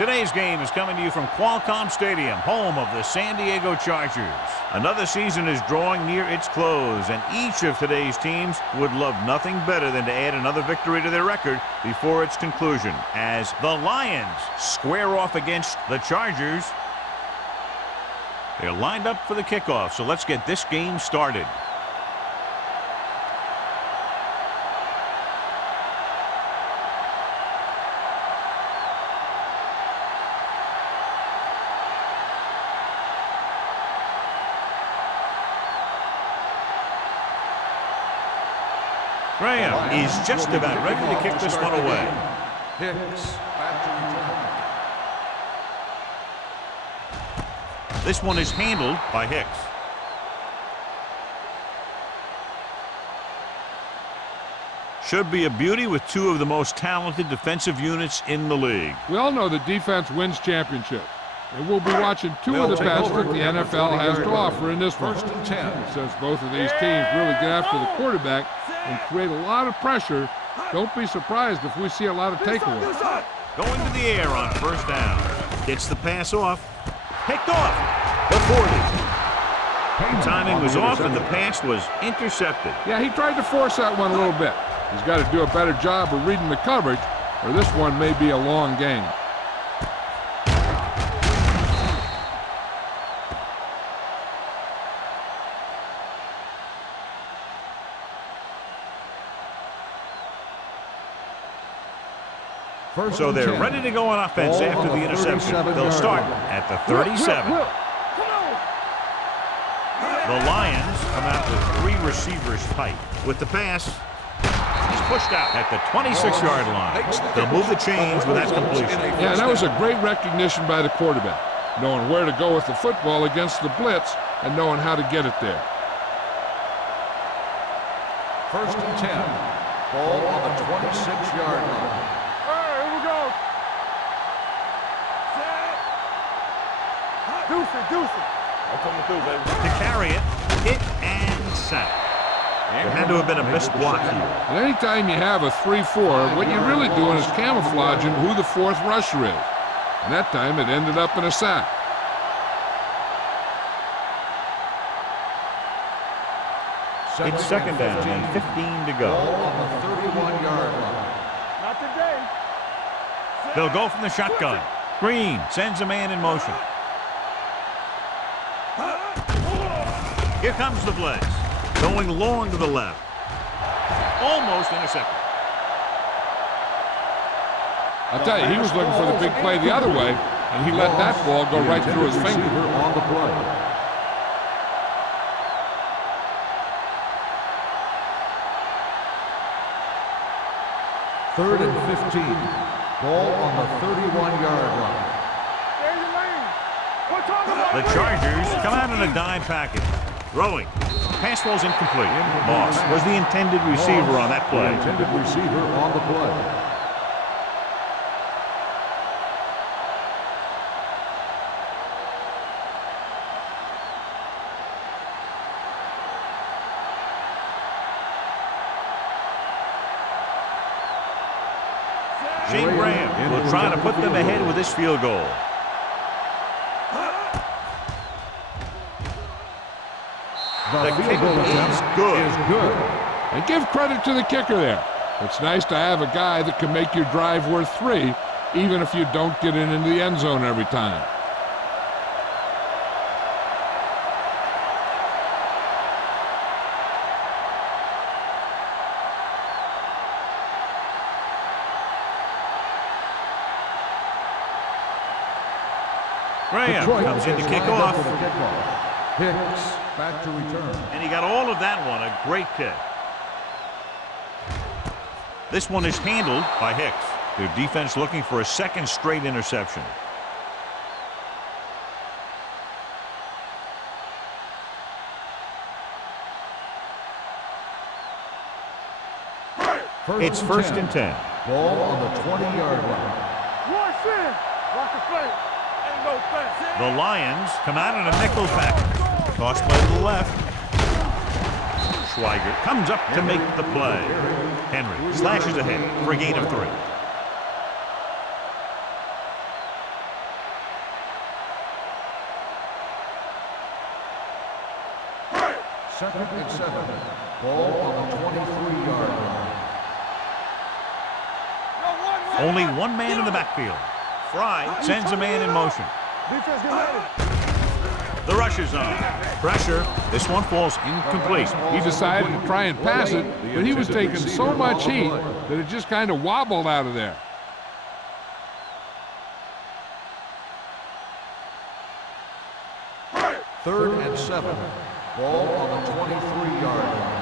Today's game is coming to you from Qualcomm Stadium, home of the San Diego Chargers. Another season is drawing near its close, and each of today's teams would love nothing better than to add another victory to their record before its conclusion, as the Lions square off against the Chargers. They're lined up for the kickoff, so let's get this game started. Graham is just about ready to kick this one away. Hicks back to return. This one is handled by Hicks. Should be a beauty with two of the most talented defensive units in the league. We all know that defense wins championships. And we'll be watching two of the best that the NFL has to offer in this one. Since both of these teams really get after the quarterback and create a lot of pressure, don't be surprised if we see a lot of takeaways. Going to the air on first down. Gets the pass off. Picked off. The 40. Timing was off and the pass was intercepted. Yeah, he tried to force that one a little bit. He's got to do a better job of reading the coverage, or this one may be a long game. So they're ready to go on offense after the interception. They'll start at the 37. The Lions come out with three receivers tight. With the pass, he's pushed out at the 26-yard line. They'll move the chains with that completion. Yeah, that was a great recognition by the quarterback, knowing where to go with the football against the blitz and knowing how to get it there. 1st and 10. Ball on the 26-yard line. To carry it, hit and sack. There had to have been a missed block here. And anytime you have a 3-4, what you're really doing is camouflaging who the fourth rusher is. And that time it ended up in a sack. It's second down and 15 to go. Ball on the 31-yard line. Not today. They'll go from the shotgun. Green sends a man in motion. Here comes the blitz. Going long to the left. Almost intercepted. I'll tell you, he was looking for the big play the other way, and he let that ball go right through his finger. On the play. Third and 15. Ball on the 31-yard line. The Chargers come out in a dime package. Throwing. Pass ball's incomplete. Moss was the intended receiver on that play. Intended receiver on the play. Shane Graham will try to put them ahead with this field goal. The kick is good. And give credit to the kicker there. It's nice to have a guy that can make your drive worth 3, even if you don't get it into the end zone every time. Graham comes in to kick off. Hicks back to return. And he got all of that one, a great kick. This one is handled by Hicks. Their defense looking for a second straight interception. It's 1st and 10. Ball on the 20-yard line. The Lions come out in a nickel package. Toss play to the left. Schweiger comes up to make the play. Henry slashes ahead for a gain of 3. Second and 7. Ball on the 23-yard line. Only one man in the backfield. Fry sends a man in motion. The rush is on. Pressure. This one falls incomplete. He decided to try and pass it, but he was taking so much heat that it just kind of wobbled out of there. Third and 7. Ball on the 23-yard line.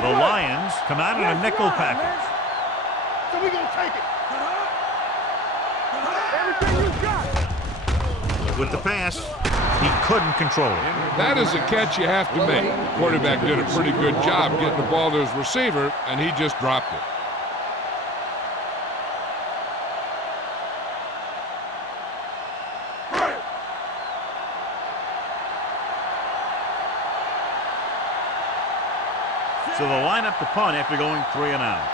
The Lions come out in a nickel package. So we're going to take it. Everything you got. With the pass, he couldn't control it. That is a catch you have to make. The quarterback did a pretty good job getting the ball to his receiver, and he just dropped it. So they'll line up to punt after going 3 and out.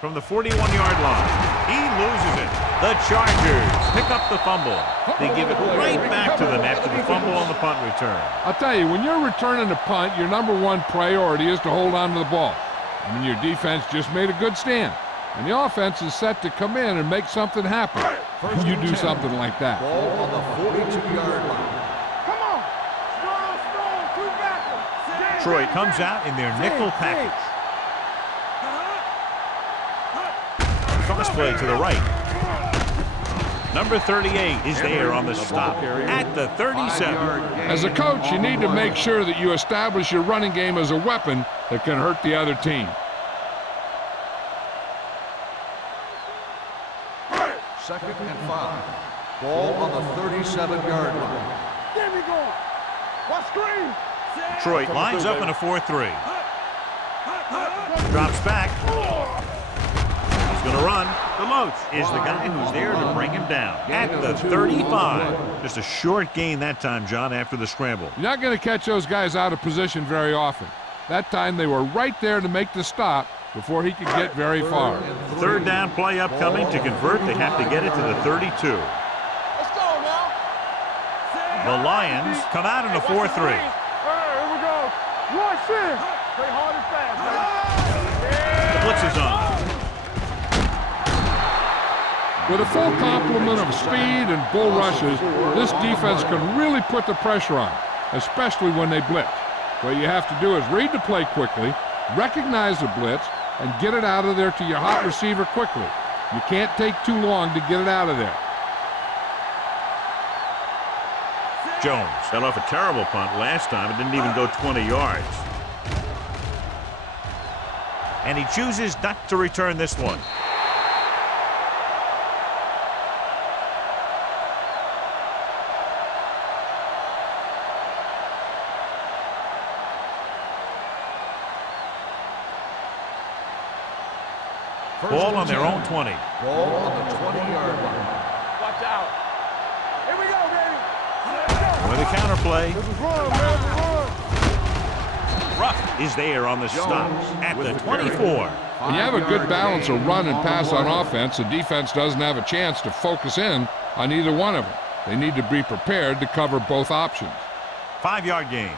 From the 41-yard line, he loses it. The Chargers pick up the fumble. They give it right back to them after the fumble on the punt return. I'll tell you, when you're returning a punt, your number one priority is to hold on to the ball. I mean, your defense just made a good stand. And the offense is set to come in and make something happen. When you do something like that. Ball on the 42-yard line. Come on. Strong, two backers. Detroit comes out in their nickel package. Cross play to the right. Number 38 is there on the stop at the 37. As a coach, you need to make sure that you establish your running game as a weapon that can hurt the other team. Second and 5. Ball on the 37-yard line. There we go. What screen? Detroit lines up in a 4-3. Drops back. He's going to run. DeLoach is the guy who's there to bring him down at the 35. Just a short gain that time, John, after the scramble. You're not going to catch those guys out of position very often. That time they were right there to make the stop before he could get very far. Third down play upcoming. To convert, they have to get it to the 32. Let's go now. The Lions come out in a 4-3. All right, here we go. Watch this. Play hard and fast. The blitz is on. With a full complement of speed and bull rushes, this defense can really put the pressure on, especially when they blitz. What you have to do is read the play quickly, recognize the blitz, and get it out of there to your hot receiver quickly. You can't take too long to get it out of there. Jones got off a terrible punt last time. It didn't even go 20 yards. And he chooses not to return this one. Ball on their own 20. Ball on the 20-yard line. Watch out. Here we go, baby. With a counter play. This is run, man. Ruff is there on the stop at the 24. When you have a good balance of run and pass on offense, the defense doesn't have a chance to focus in on either one of them. They need to be prepared to cover both options. 5-yard gain.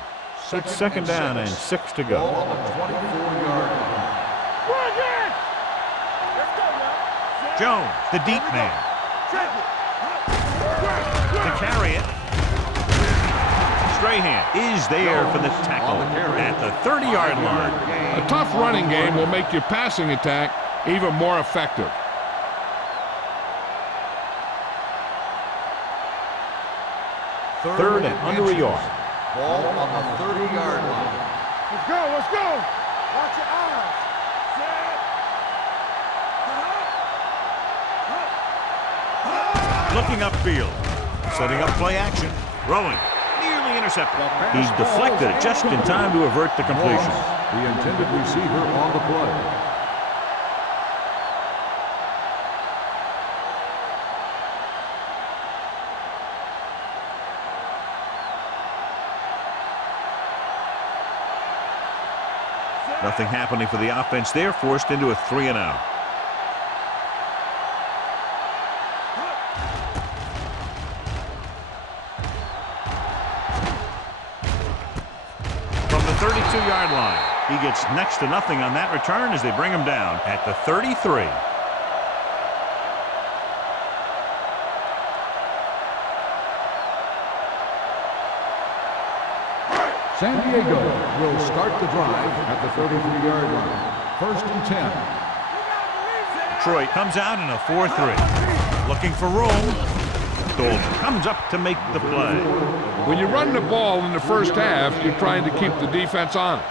It's second down and 6 to Ball go. on the 24-yard line. Run again. Let's go now. Jones, the deep man, Check it. to carry it. Strahan is there for the tackle at the 30-yard line. A tough running game will make your passing attack even more effective. Third and under a yard. Ball on the 30-yard line. Let's go. Let's go. Watch your eyes. Looking upfield, setting up play action, throwing, nearly intercepted. He's deflected it just in time to avert the completion. The intended receiver on the play. Nothing happening for the offense there, forced into a 3-and-out. From the 32-yard line, he gets next to nothing on that return as they bring him down at the 33. San Diego will start the drive at the 33-yard line. 1st and 10. Detroit comes out in a 4-3. Looking for room. Dalton comes up to make the play. When you run the ball in the first half, you're trying to keep the defense honest.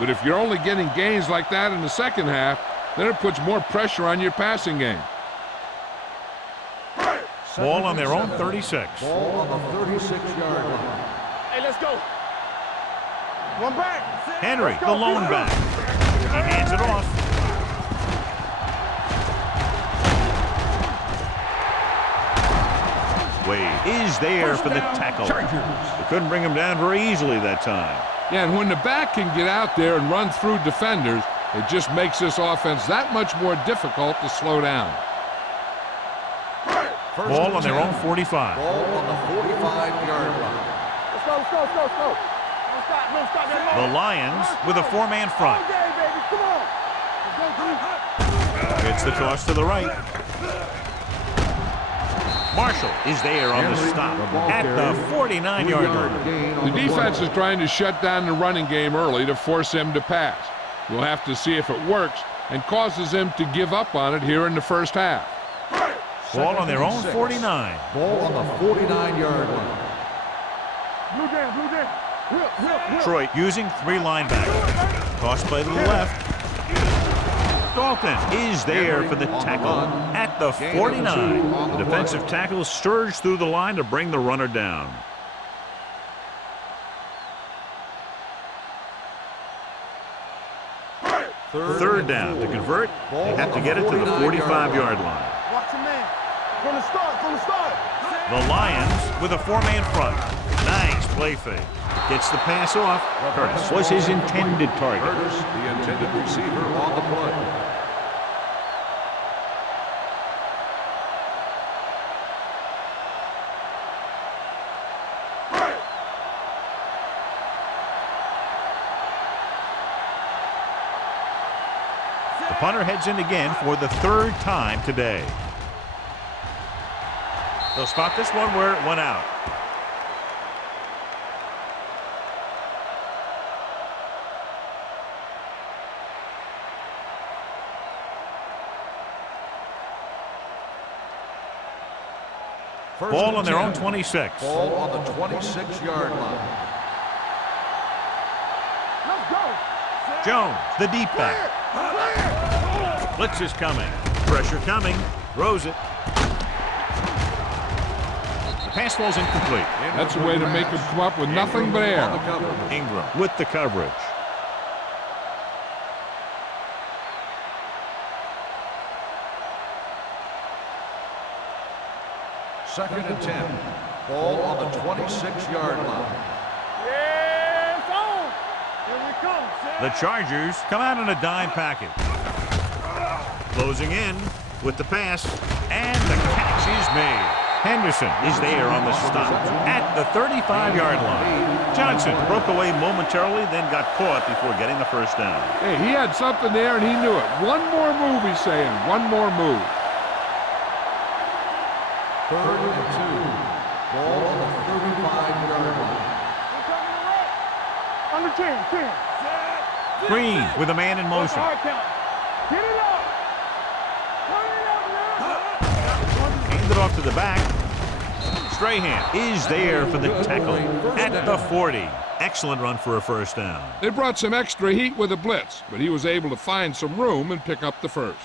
But if you're only getting gains like that in the second half, then it puts more pressure on your passing game. Ball on their own 36. Ball on the 36-yard line. Hey, let's go. One back. Henry, the lone back. He hands it off. Wade is there for the tackle. They couldn't bring him down very easily that time. Yeah, and when the back can get out there and run through defenders, it just makes this offense that much more difficult to slow down. Ball on their own 45. Ball on the 45-yard line. Let's go, let's go, let's go, let's go. Don't stop, don't stop that The Lions with a 4-man front. Okay, baby, come on. Let's go, It's the toss to the right. Marshall is there on the stop at the 49-yard line. The defense is trying to shut down the running game early to force him to pass. We'll have to see if it works and causes him to give up on it here in the first half. Ball on their own 49. Ball on the 49-yard line. Blue jam, blue jam. Whip. Detroit using 3 linebackers. Toss play to the left. Dalton is there for the tackle at the 49. The defensive tackle surged through the line to bring the runner down. Third down. To convert, they have to get it to the 45-yard line. Watch your man. From the start. The Lions with a 4-man front. Nice play fake. Gets the pass off. Curtis was his intended target. Curtis, the intended receiver on the play. The punter heads in again for the 3rd time today. They'll spot this one where it went out. Ball on their own 26. Ball on the 26-yard line. Let's go. Jones, the deep back. Blitz is coming. Pressure coming. Throws it. The pass falls incomplete. That's a way to make him come up with nothing but air. Ingram with the coverage. Second and 10. Ball on the 26-yard line. Yeah, it's on. Here we come. The Chargers come out in a dime package. Closing in with the pass, and the catch is made. Henderson is there on the stop at the 35-yard line. Johnson broke away momentarily, then got caught before getting the first down. Hey, he had something there and he knew it. One more move, he's saying. One more move. 3rd and 2. Ball on the 35-yard line. Under 10. Green with a man in motion. Hard count. Get it up. Hand it off to the back. Strahan is there for the tackle at the 40. Excellent run for a first down. They brought some extra heat with a blitz, but he was able to find some room and pick up the first.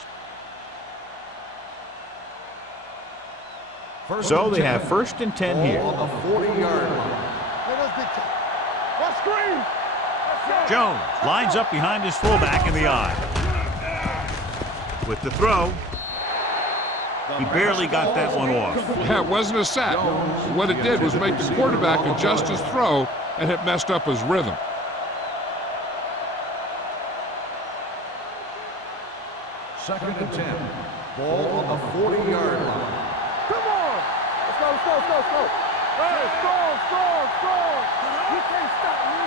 So they have 1st and 10 here. On the 40-yard line. What screen? Jones lines up behind his fullback in the eye. With the throw, he barely got that one off. Yeah, it wasn't a sack. What it did was make the quarterback adjust his throw, and it messed up his rhythm. Second and 10. Ball on the 40-yard line. Come on. Let's go, let's go, let's go, let's go. Hey, strong, strong, strong. You can't stop me.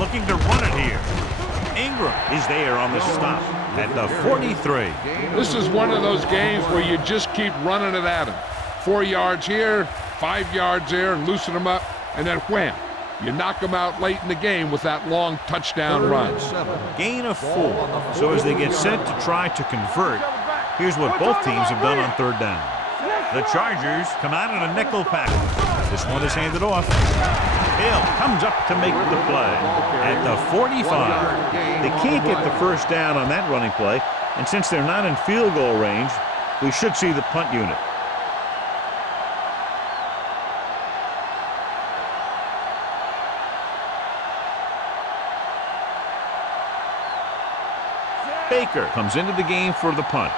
Looking to run it here. Ingram is there on the stop at the 43. This is one of those games where you just keep running it at him. 4 yards here, 5 yards there, and loosen them up, and then wham. You knock them out late in the game with that long touchdown run. Gain of 4. So as they get set to try to convert, here's what both teams have done on third down. The Chargers come out in a nickel package. This one is handed off. Hill comes up to make the play at the 45. They can't get the first down on that running play, and since they're not in field goal range, we should see the punt unit. Baker comes into the game for the punt.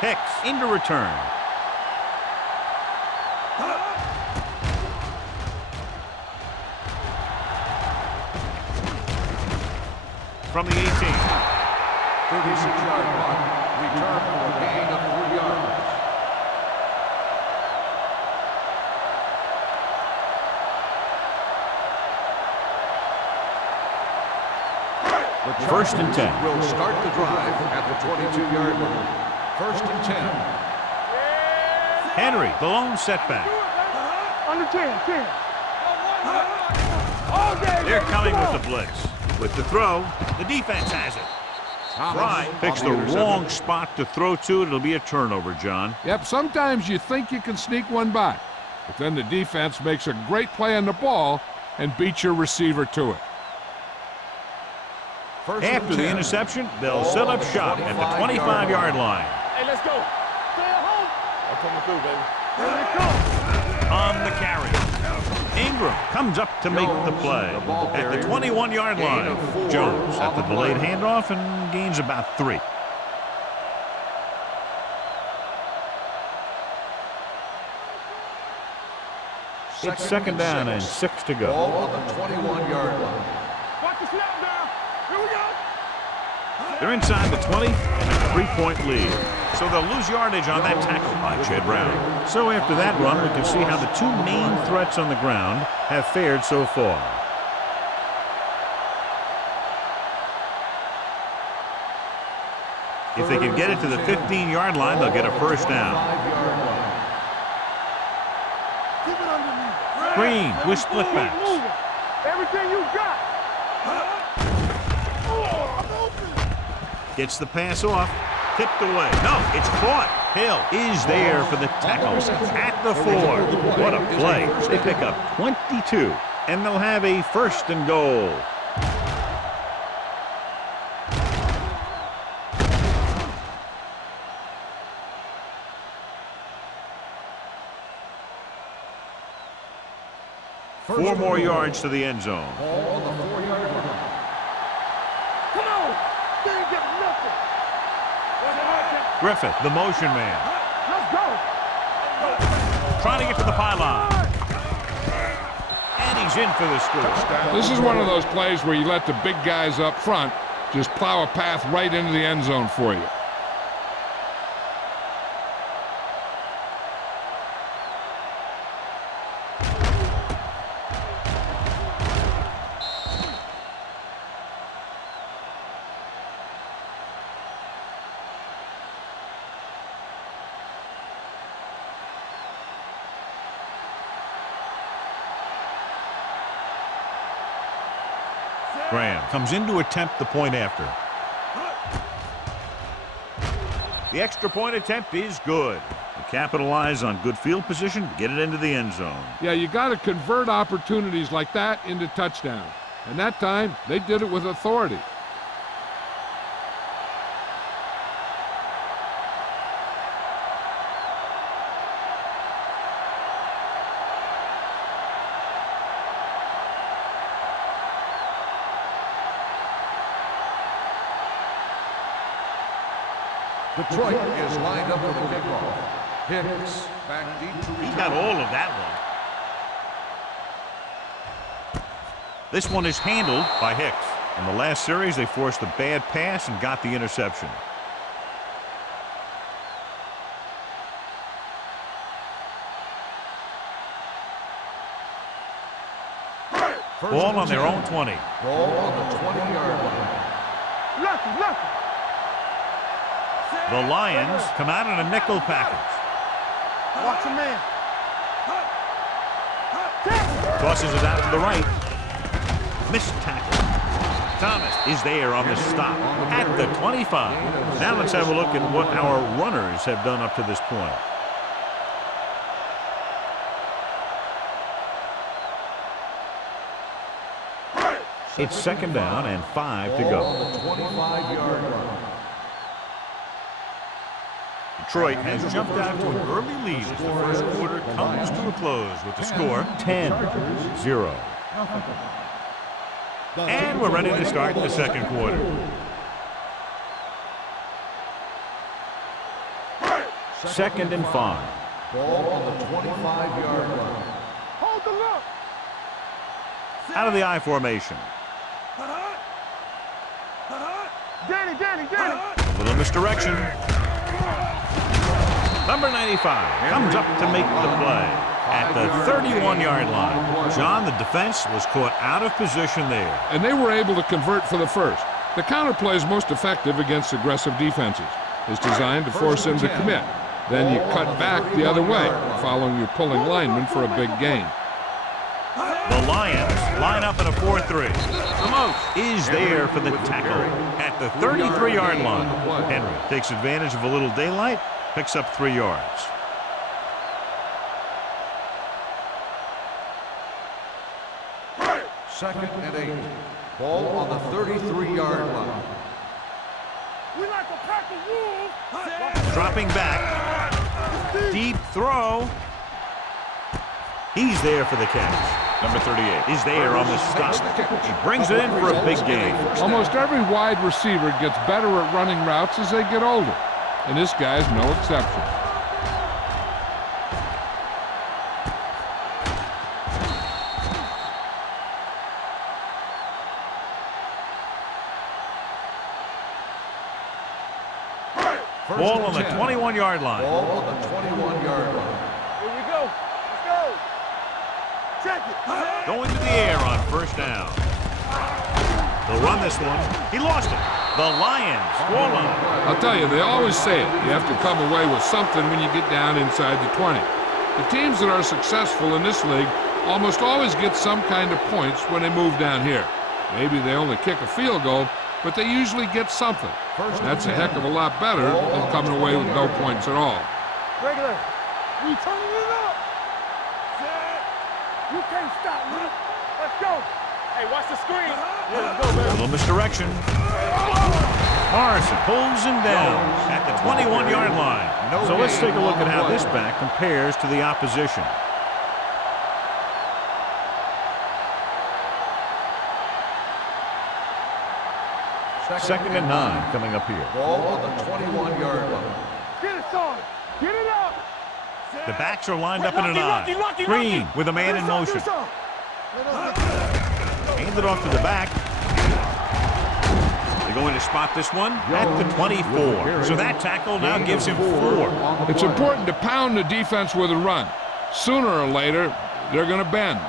Hicks into return. From the 18. 36-yard punt. Return for a gain of 3 yards. First and 10. Will start the drive at the 22-yard line. First and 10. Henry, the lone setback. Under 10, 10. All day. They're coming with the blitz. With the throw, the defense has it. Fry picks the wrong spot to throw to. It'll be a turnover, John. Yep, sometimes you think you can sneak one by, but then the defense makes a great play on the ball and beats your receiver to it. After the interception, they'll set up shop at the 25-yard line. Hey, let's go. Stay at home. I'm coming through, baby. Here they come. On the carry, Ingram comes up to make the play at the 21-yard line. Jones at the delayed handoff and gains about 3. It's second down and 6 to go. Ball on the 21-yard line. Watch the snap down. Here we go. They're inside the 20 and a 3-point lead. So they'll lose yardage on that tackle by Jed Brown. So after that run, we can see how the 2 main threats on the ground have fared so far. If they can get it to the 15-yard line, they'll get a first down. Keep it underneath. Green with split backs. Everything you got. Gets the pass off. Tipped away. No, it's caught. Hill is there for the tackle at the 4. What a play. They pick up 22, and they'll have a first and goal. Four more yards to the end zone. Ball on the 4-yard line. Come on. They ain't getting nothing. Griffith, the motion man. Let's go. Trying to get to the pylon. And he's in for the score. This is one of those plays where you let the big guys up front just plow a path right into the end zone for you. Graham comes in to attempt the point after. The extra point attempt is good. They capitalize on good field position to get it into the end zone. Yeah, you got to convert opportunities like that into touchdowns. And that time, they did it with authority. Detroit is lined up for the kickoff. Hicks back deep to return. He got all of that one. This one is handled by Hicks. In the last series, they forced a bad pass and got the interception. Ball on their own 20. Ball on the 20-yard line. Lucky. The Lions come out in a nickel package. Watch a man. Tosses it out to the right. Missed tackle. Thomas is there on the stop at the 25. Now let's have a look at what our runners have done up to this point. It's second down and 5 to go. On the 25-yard line. Detroit has jumped out to an early lead as the first quarter comes to a close with the score 10-0. And we're ready to start the second quarter. Second and 5. Ball on the 25-yard line. Hold the look. Out of the I formation. Danny. A little misdirection. Number 95 comes up to make the play at the 31-yard line. John, the defense was caught out of position there. And they were able to convert for the first. The counterplay is most effective against aggressive defenses. It's designed to force them to commit. Then you cut back the other way, following your pulling lineman for a big gain. The Lions line up in a 4-3. Amos is there for the tackle at the 33-yard line. Henry takes advantage of a little daylight, picks up 3 yards. Second and 8. Ball on the 33-yard line. We like a pack of wolves. Dropping back. Deep throw. He's there for the catch. Number 38 is there on the stop. He brings it in for a big gain. Almost every wide receiver gets better at running routes as they get older, and this guy's no exception. Ball on the 21-yard line. Ball on the 21-yard line. Here we go. Let's go. Check it. Going to the air on first down. They'll run this one. He lost it. The Lions score line. I'll tell you, they always say it. You have to come away with something when you get down inside the 20. The teams that are successful in this league almost always get some kind of points when they move down here. Maybe they only kick a field goal, but they usually get something. That's a heck of a lot better than coming away with no points at all. Regular. We turning it up. You can't stop me. Let's go. Hey, watch the screen. Yeah, let's go, A baby. little misdirection. Morrison pulls him down at the 21-yard line. So let's take a look at how this back compares to the opposition. Second and 9 coming up here. Ball on the 21-yard line. Get it, son. Get it up. The backs are lined up in an I. Green with a man in motion. Handed off to the back. They're going to spot this one at the 24. So that tackle now gives him 4. It's important to pound the defense with a run. Sooner or later, they're going to bend.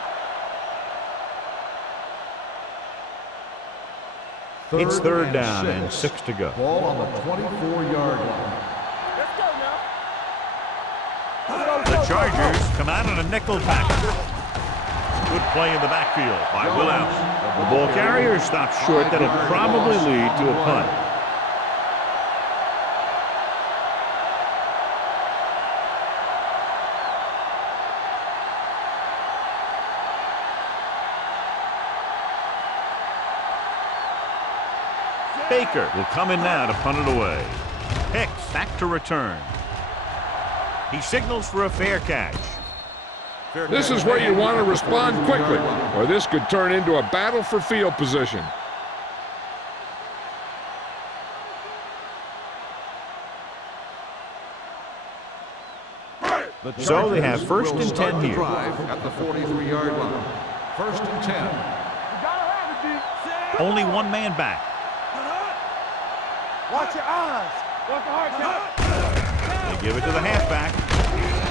It's third down and 6 to go. Ball on the 24-yard line. Let's go now. The Chargers come out in a nickel package. Good play in the backfield by Will Allen. The ball carrier stops short. That'll probably lead to a punt. Baker will come in now to punt it away. Hicks back to return. He signals for a fair catch. This is where you want to respond quickly, or this could turn into a battle for field position. So they have first and 10 here. At the 43-yard line. First and 10. You gotta have it, D. Only one man back. Watch your eyes. Watch the heart count. They give it to the halfback.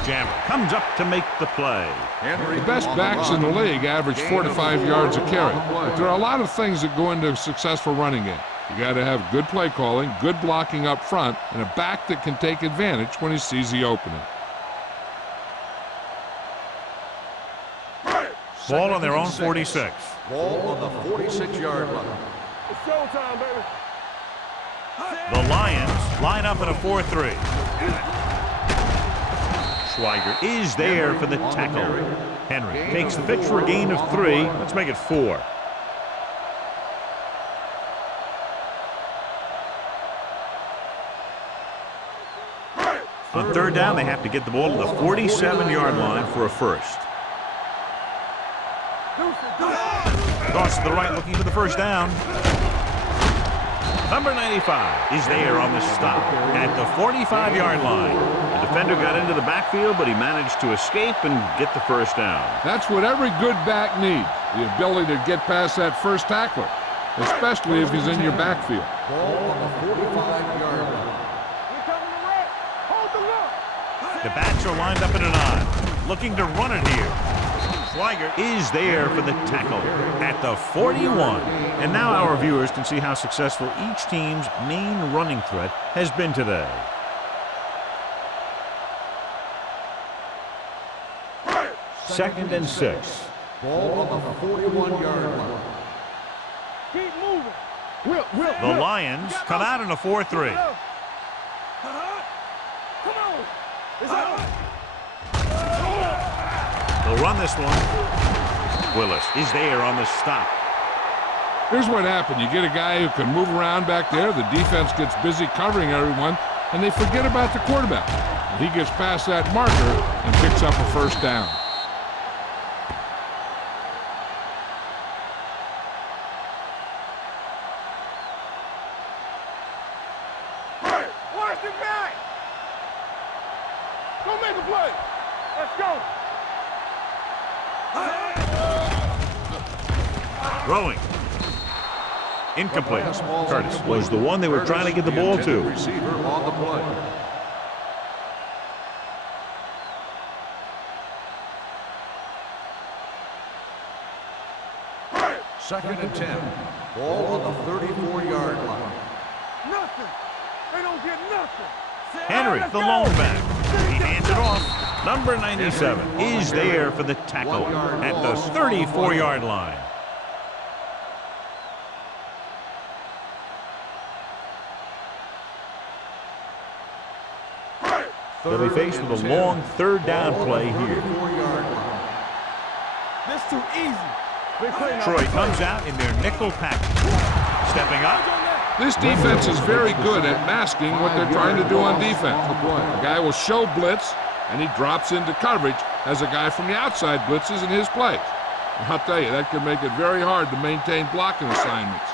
Jammer comes up to make the play. The best backs in the league average 4 to 5 yards a carry. But there are a lot of things that go into a successful running game. You got to have good play calling, good blocking up front, and a back that can take advantage when he sees the opening. Ball on their own 46. Ball on the 46-yard line. It's showtime, baby. The Lions line up in a 4-3. Schweiger is there for the tackle. Henry takes the pitch for a gain of 3. Let's make it 4. On third down, they have to get the ball to the 47-yard line for a first. Toss to the right, looking for the first down. Number 95 is there on the stop at the 45-yard line. The defender got into the backfield, but he managed to escape and get the first down. That's what every good back needs, the ability to get past that first tackler, especially if he's in your backfield. Ball on the 45-yard line. Here coming the red. Hold the look. The backs are lined up in an I, looking to run it here. Schweiger is there for the tackle at the 41. And now our viewers can see how successful each team's main running threat has been today. Second and 6. Ball on the 41-yard line. Keep moving. The Lions come out in a 4-3. Come on. It's out. They'll run this one. Willis is there on the stop. Here's what happened. You get a guy who can move around back there. The defense gets busy covering everyone, and they forget about the quarterback. He gets past that marker and picks up a first down. Watch it back. Go make a play. Let's go. Throwing. Incomplete. Curtis was the one they were trying to get the ball to. Receiver on the play. Second and 10. Ball on the 34-yard line. Nothing. They don't get nothing. Henry, the lone back. He hands it off. Number 97 is there for the tackle at the 34-yard line. They'll be faced with a long third down play here. This too easy. Big play now. Troy comes out in their nickel package. Stepping up. This defense is very good at masking what they're trying to do on defense. A guy will show blitz, and he drops into coverage as a guy from the outside blitzes in his place. I'll tell you, that can make it very hard to maintain blocking assignments.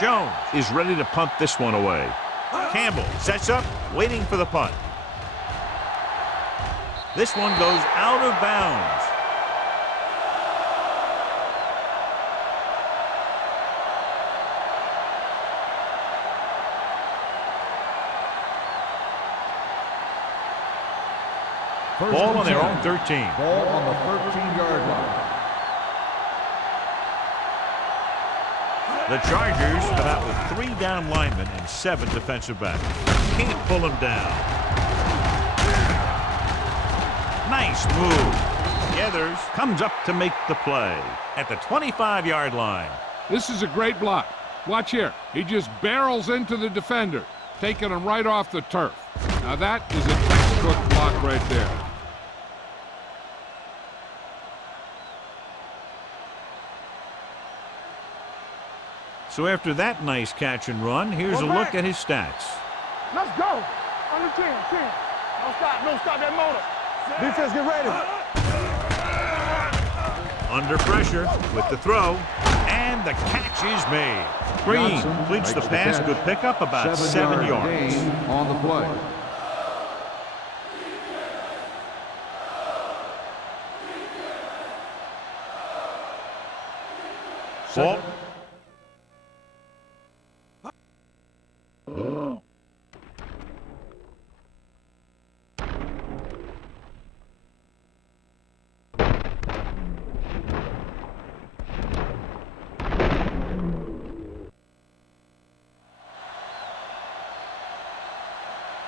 Jones is ready to punt this one away. Campbell sets up, waiting for the punt. This one goes out of bounds. Ball on their own 13. Ball on the 13-yard line. The Chargers come out with 3 down linemen and 7 defensive backs. Can't pull him down. Nice move. Gathers comes up to make the play at the 25-yard line. This is a great block. Watch here. He just barrels into the defender, taking him right off the turf. Now that is a textbook block right there. So after that nice catch and run, here's a look at his stats. Let's go. Under 10. Don't stop that motor. Defense, get ready. Under pressure with the throw, and the catch is made. Green completes the pass. Good pickup, about 7 yards. Gain on the play. Ball.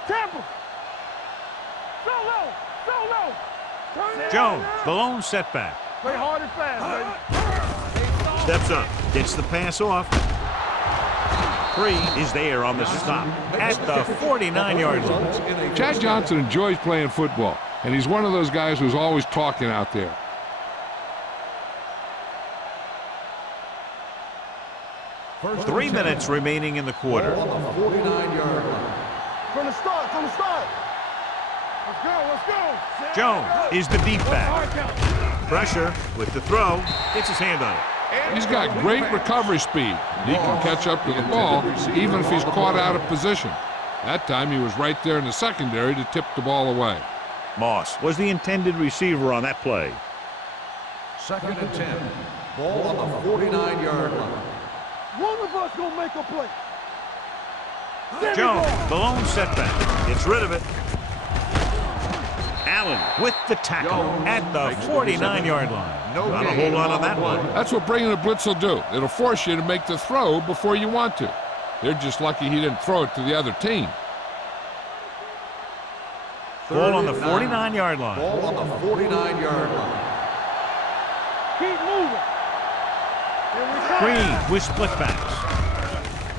Tampa. So low. So low. Turn it Jones, around. the lone setback. Play hard and fast, baby. Steps up, gets the pass off. 3 is there on the stop at the 49-yard line. Chad Johnson enjoys playing football, and he's one of those guys who's always talking out there. First 3 and 10. minutes remaining in the quarter. Ball on the 49-yard line. From the start, from the start. Let's go, let's go. Jones is the deep back. Pressure with the throw. Gets his hand on it. He's got great recovery speed. He can catch up to the ball even if he's caught out of position. That time he was right there in the secondary to tip the ball away. Moss was the intended receiver on that play. Second and 10. Ball on the 49-yard line. One of us gonna make a play. Jones, the lone setback. Gets rid of it. Allen with the tackle at the 49-yard line. Not a whole lot on that one. That's what bringing a blitz will do. It'll force you to make the throw before you want to. They're just lucky he didn't throw it to the other team. Ball on the 49-yard line. Ball on the 49-yard line. Keep moving. Green with split backs.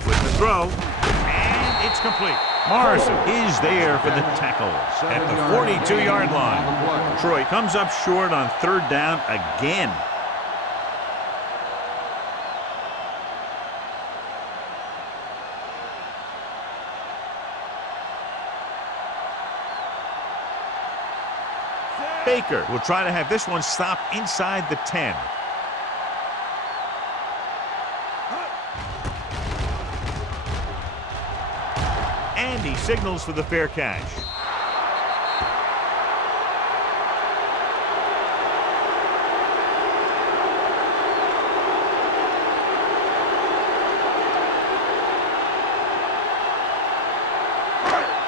With the throw, and it's complete. Morrison is there for the tackle at the 42-yard line. Troy comes up short on 3rd down again. Baker will try to have this one stop inside the 10. And he signals for the fair catch.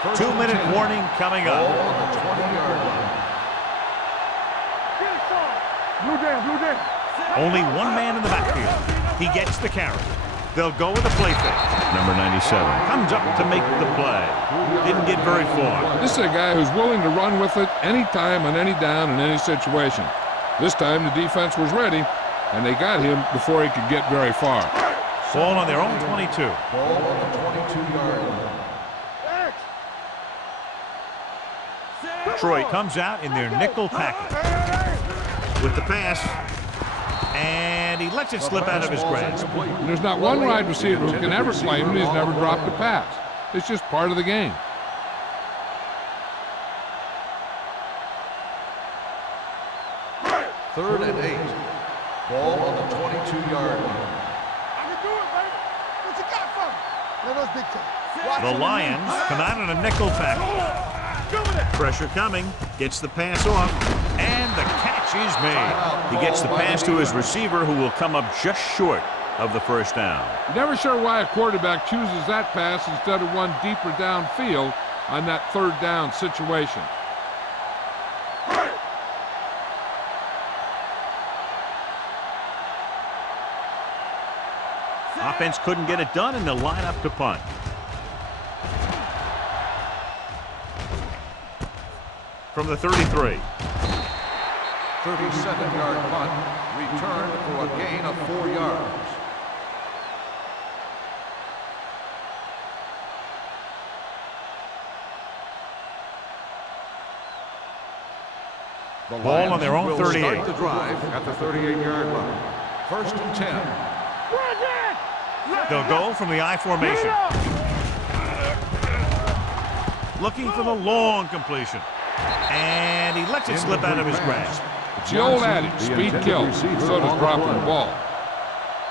First 2-minute and 10. warning coming Ball up. on the 20-yard line. Get it, son. Blue down, blue down. Only one man in the backfield. He gets the carry. They'll go with a play fake. Number 97 comes up to make the play. Didn't get very far. This is a guy who's willing to run with it anytime, on any down, in any situation. This time the defense was ready, and they got him before he could get very far. Ball on their own 22. Ball on the 22-yard line. Troy comes out in their nickel package with the pass, and he lets it slip out of his grasp. And there's not one wide receiver who can ever claim that he's never dropped a pass. It's just part of the game. Third and 8. Ball on the 22-yard line. I can do it, baby. What you got for me? Let us dictate. The Lions come out in a nickel package. Pressure coming, gets the pass off, and the catch is made. He gets the pass to his receiver, who will come up just short of the first down. Never sure why a quarterback chooses that pass instead of one deeper downfield on that 3rd down situation. Offense couldn't get it done, and they'll line up to punt. From the 33. 37-yard punt, returned for a gain of 4 yards. The Ball on their own will 38. start the drive at the 38-yard line. First and 10. They'll go from the I formation. Looking for the long completion. And he lets it slip out of his grasp. It's the old adage, speed kills, so does dropping the ball.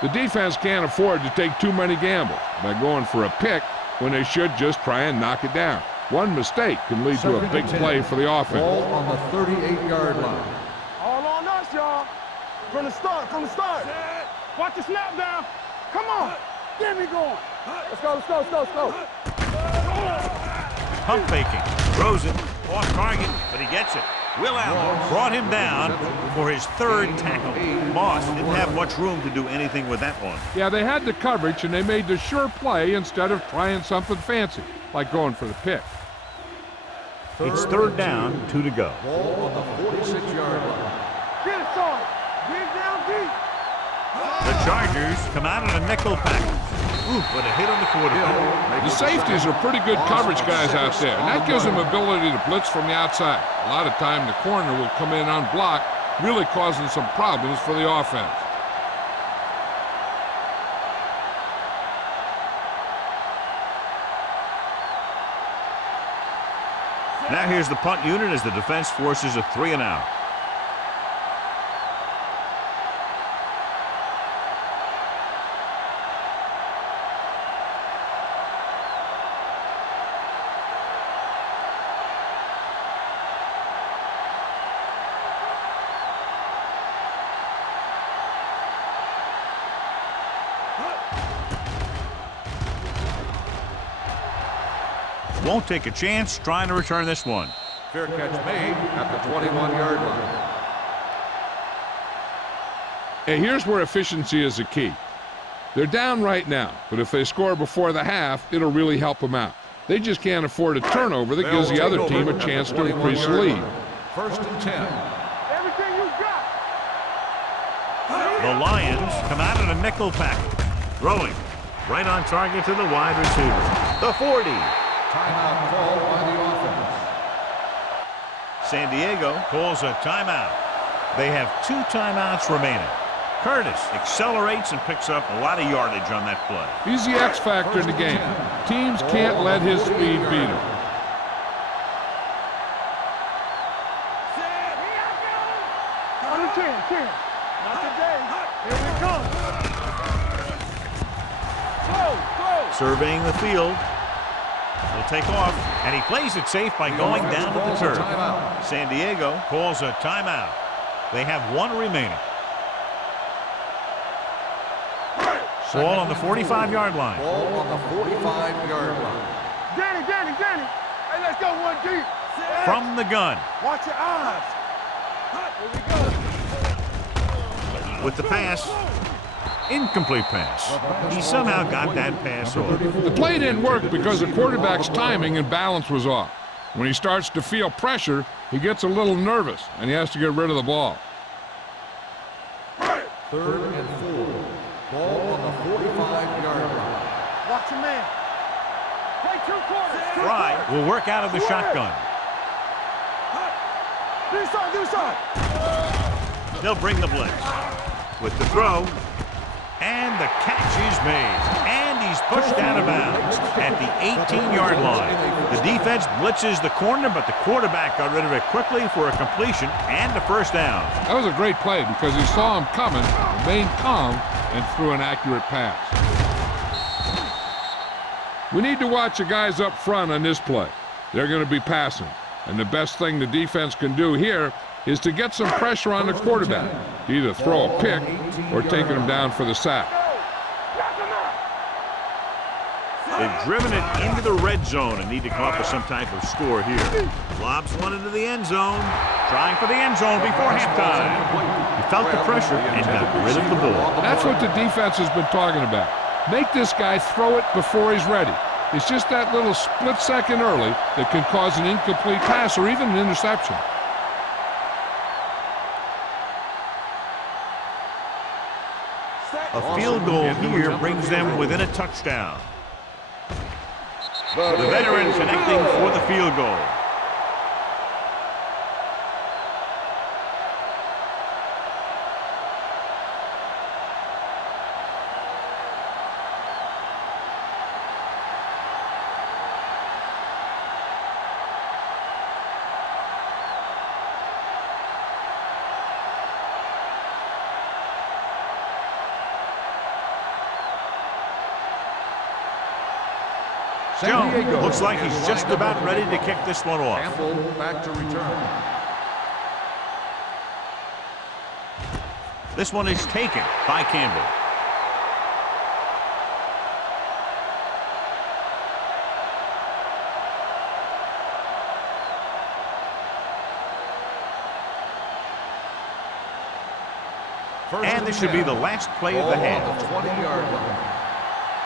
The defense can't afford to take too many gambles by going for a pick when they should just try and knock it down. One mistake can lead to a big play for the offense. Ball on the 38-yard line. All on us, y'all. From the start, from the start. Watch the snap down. Come on. Get me going. Let's go, let's go, let's go, let's go. Pump faking. Throws it. Off target, but he gets it. Will Allen brought him down for his third tackle. Moss didn't have much room to do anything with that one. Yeah, they had the coverage, and they made the sure play instead of trying something fancy, like going for the pick. It's third down, 2 to go. Ball on the 46-yard line. Get it, son. Get down deep. The Chargers come out in a nickel package. Ooh, what a hit on the quarterback. The safeties are pretty good coverage guys out there, and that gives them ability to blitz from the outside. A lot of time the corner will come in unblocked, really causing some problems for the offense. Now here's the punt unit as the defense forces a 3 and out. Won't take a chance trying to return this one. Fair catch made at the 21-yard line. Hey, here's where efficiency is the key. They're down right now, but if they score before the half, it'll really help them out. They just can't afford a turnover that gives the other team a chance to increase the lead. First and 10. Everything you got. The Lions come out in a nickel package. Throwing right on target to the wide receiver. The 40. Timeout called by the offense. San Diego calls a timeout. They have 2 timeouts remaining. Curtis accelerates and picks up a lot of yardage on that play. He's the X factor in the game. Teams can't let his speed beat him. Under 10. Not today. Here we come. Throw. Surveying the field. He'll take off, and he plays it safe by going down to the turf. San Diego calls a timeout. They have 1 remaining. Ball on the 45-yard line. Ball on the 45-yard line. Danny. Hey, let's go one deep. From the gun. Watch your eyes. Here we go. With the pass. Incomplete pass. He somehow got that pass off. The play didn't work because the quarterback's timing and balance was off. When he starts to feel pressure, he gets a little nervous, and he has to get rid of the ball. Third and 4. Ball on the 45-yard line. Watch your man. Play 2 quarters. Fry will work out of the shotgun. Do something. They'll bring the blitz. With the throw. And the catch is made. And he's pushed out of bounds at the 18-yard line. The defense blitzes the corner, but the quarterback got rid of it quickly for a completion and a first down. That was a great play because he saw him coming, remained calm, and threw an accurate pass. We need to watch the guys up front on this play. They're going to be passing. And the best thing the defense can do here is to get some pressure on the quarterback, to either throw a pick or taking him down for the sack. They've driven it into the red zone and need to come up with some type of score here. Lobs one into the end zone, trying for the end zone before halftime. He felt the pressure and got rid of the ball. That's what the defense has been talking about. Make this guy throw it before he's ready. It's just that little split second early that can cause an incomplete pass or even an interception. A field goal here brings them within a touchdown. The veteran connecting for the field goal. San Diego Jones looks like is he's just lining up about on the ready to kickoff. kick this one off. Campbell back to return. This one is taken by Campbell. And this should be the last play of the half. On the 20-yard line.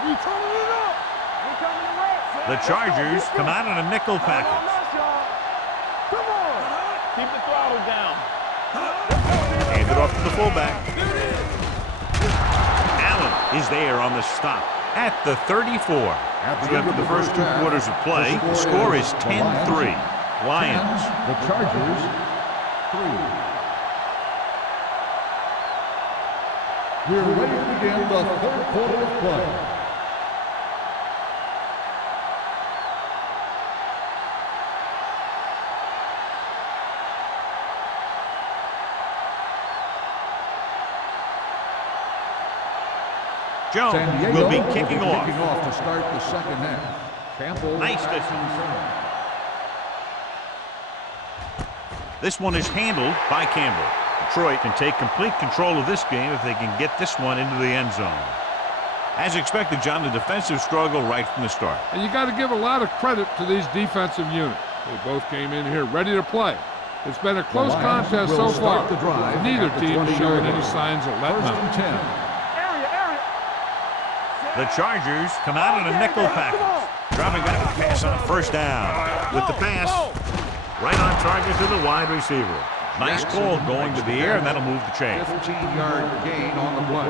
We turning it up. We coming away. The Chargers come out in a nickel package. Come on. Keep the throttle down. Hand it off to the fullback. Allen is there on the stop at the 34. So after the first 2 quarters of play, the score is 10-3. Lions. The Chargers 3. We're ready to begin the 3rd quarter of play. Jones will be kicking off. To start the second half. Campbell. Nice distance. This one is handled by Campbell. Detroit can take complete control of this game if they can get this one into the end zone. As expected, John, the defensive struggle right from the start. And you got to give a lot of credit to these defensive units. They both came in here ready to play. It's been a close contest so far. Neither team is showing any signs of letting up. The Chargers come out in a nickel package. Dropping back to pass on 1st down. With the pass, right on target to the wide receiver. Nice call going to the air, and that'll move the chain. 15-yard gain on the play.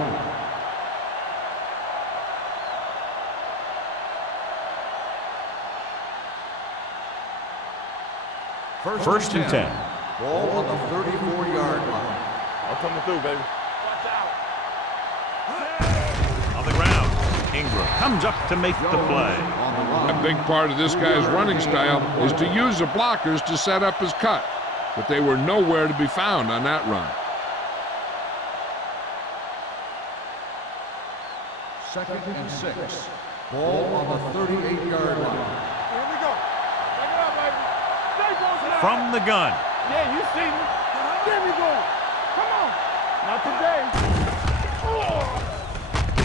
First and 10. Ball on the 34-yard line. I'm coming through, baby. On the ground, Ingram comes up to make the play. A big part of this guy's running style is to use the blockers to set up his cut. But they were nowhere to be found on that run. 2nd and 6. Ball on the 38-yard line. Here we go. Take it up, baby. Stay close. From the gun. Yeah, you see me. Get me going. Come on. Not today.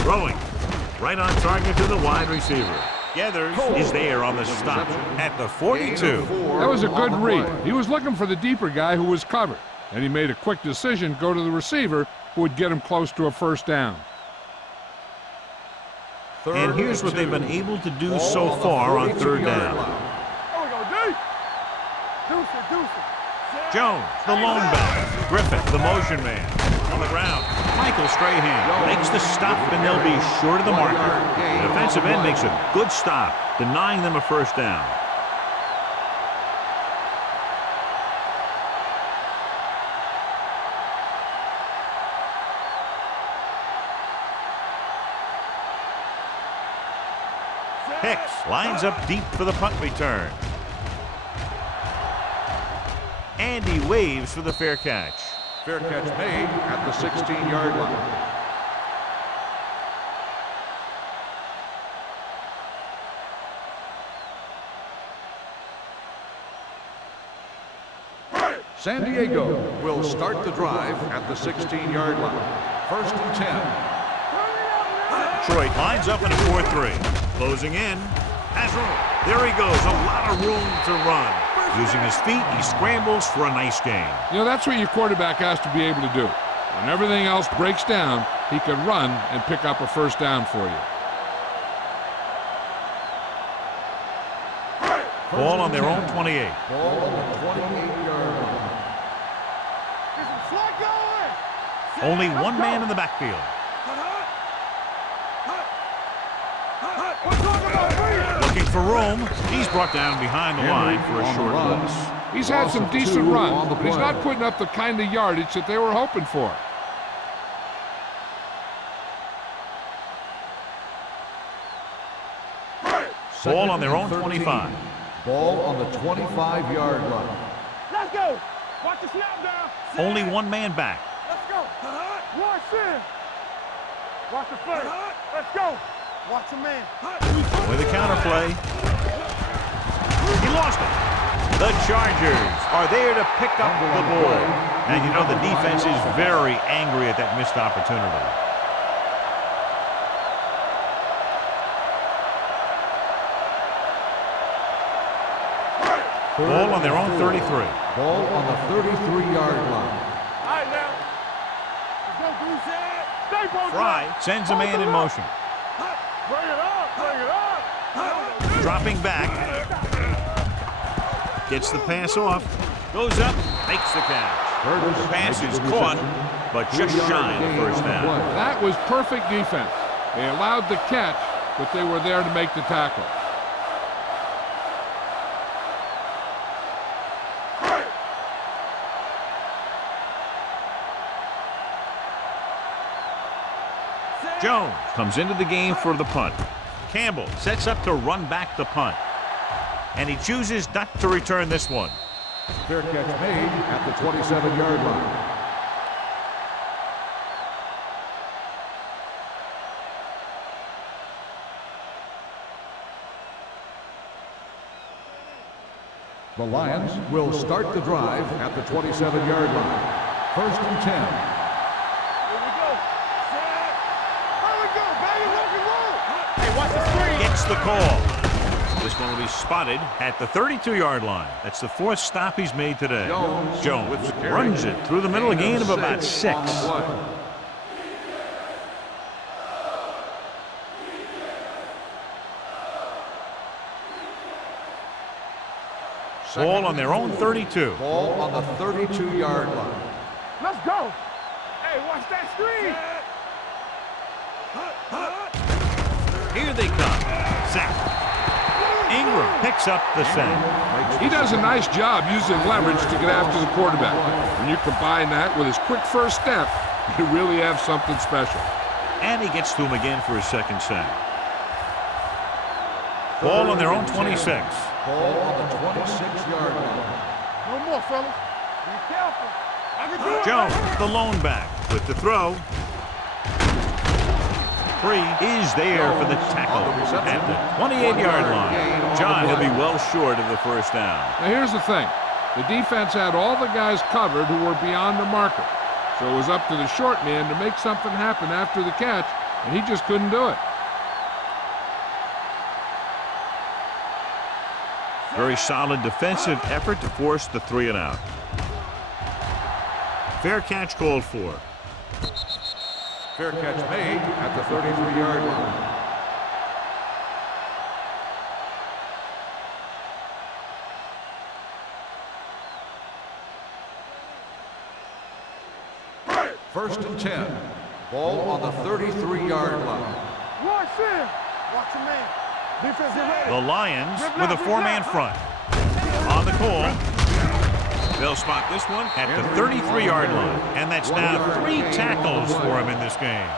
Throwing. Right on target to the wide receiver. Gathers is there on the stop at the 42. That was a good read. He was looking for the deeper guy who was covered, and he made a quick decision to go to the receiver who would get him close to a 1st down. And here's what they've been able to do so far on 3rd down. There we go, D. Deuce it. Jones, the lone back. Griffin, the motion man. On the ground, Michael Strahan makes the stop, and they'll be short of the marker. The defensive end makes a good stop, denying them a 1st down. Hicks lines up deep for the punt return. And he waves for the fair catch. Fair catch made at the 16-yard line. San Diego will start the drive at the 16-yard line. 1st and 10. Detroit lines up in a 4-3. Closing in. Has room. There he goes. A lot of room to run. Using his feet, he scrambles for a nice gain. You know, that's what your quarterback has to be able to do. When everything else breaks down, he can run and pick up a 1st down for you. Ball on their own 28. Ball on the 28-yard line. Only one man in the backfield. Looking for room. He's brought down behind the line for a short loss. He's had some decent runs, but he's not putting up the kind of yardage that they were hoping for. Ball on their own 25. Ball on the 25-yard line. Let's go. Watch the snap down. Only one man back. Let's go. Watch this. Watch the play. Let's go. Watch the man. With a counter play. He lost it. The Chargers are there to pick up the ball. And you know the defense is very angry at that missed opportunity. Ball on their own 33. Ball on the 33-yard line. All right, now. Let's go, Goose. Stay focused. Fry sends a man in motion. Bring it up. Bring it up. Dropping back. Gets the pass off. Goes up. Makes the catch. Pass is caught, but just shy of the first down. That was perfect defense. They allowed the catch, but they were there to make the tackle. Jones comes into the game for the punt. Campbell sets up to run back the punt. And he chooses not to return this one. Fair catch made at the 27-yard line. The Lions will start the drive at the 27-yard line. 1st and 10. Here we go. Set. Here we go, baby. Rock and roll. Hey, watch the screen. Gets the call. This one will be spotted at the 32-yard line. That's the 4th stop he's made today. Jones runs it through the middle, a gain of about 6. Ball on their own 32. Ball on the 32-yard line. Let's go. Hey, watch that screen. Here they come. Sack. Ingram picks up the sack. He does a nice job using leverage to get after the quarterback. When you combine that with his quick first step, you really have something special. And he gets to him again for his 2nd sack. Ball on their own 26. Ball on the 26-yard line. No more, fellas. Be careful. I can do it. Jones, the lone back, with the throw. Free is there for the tackle at the 28-yard line. John, he'll be well short of the first down. Now here's the thing. The defense had all the guys covered who were beyond the marker. So it was up to the short man to make something happen after the catch, and he just couldn't do it. Very solid defensive effort to force the 3 and out. Fair catch called for. Fair catch made at the 33-yard line. First and 10. Ball on the 33-yard line. Watch him. Watch him, man. Defense is ready. The Lions with a 4-man front. On the call. They'll spot this one at the 33-yard line. And that's now 3 tackles for him in this game.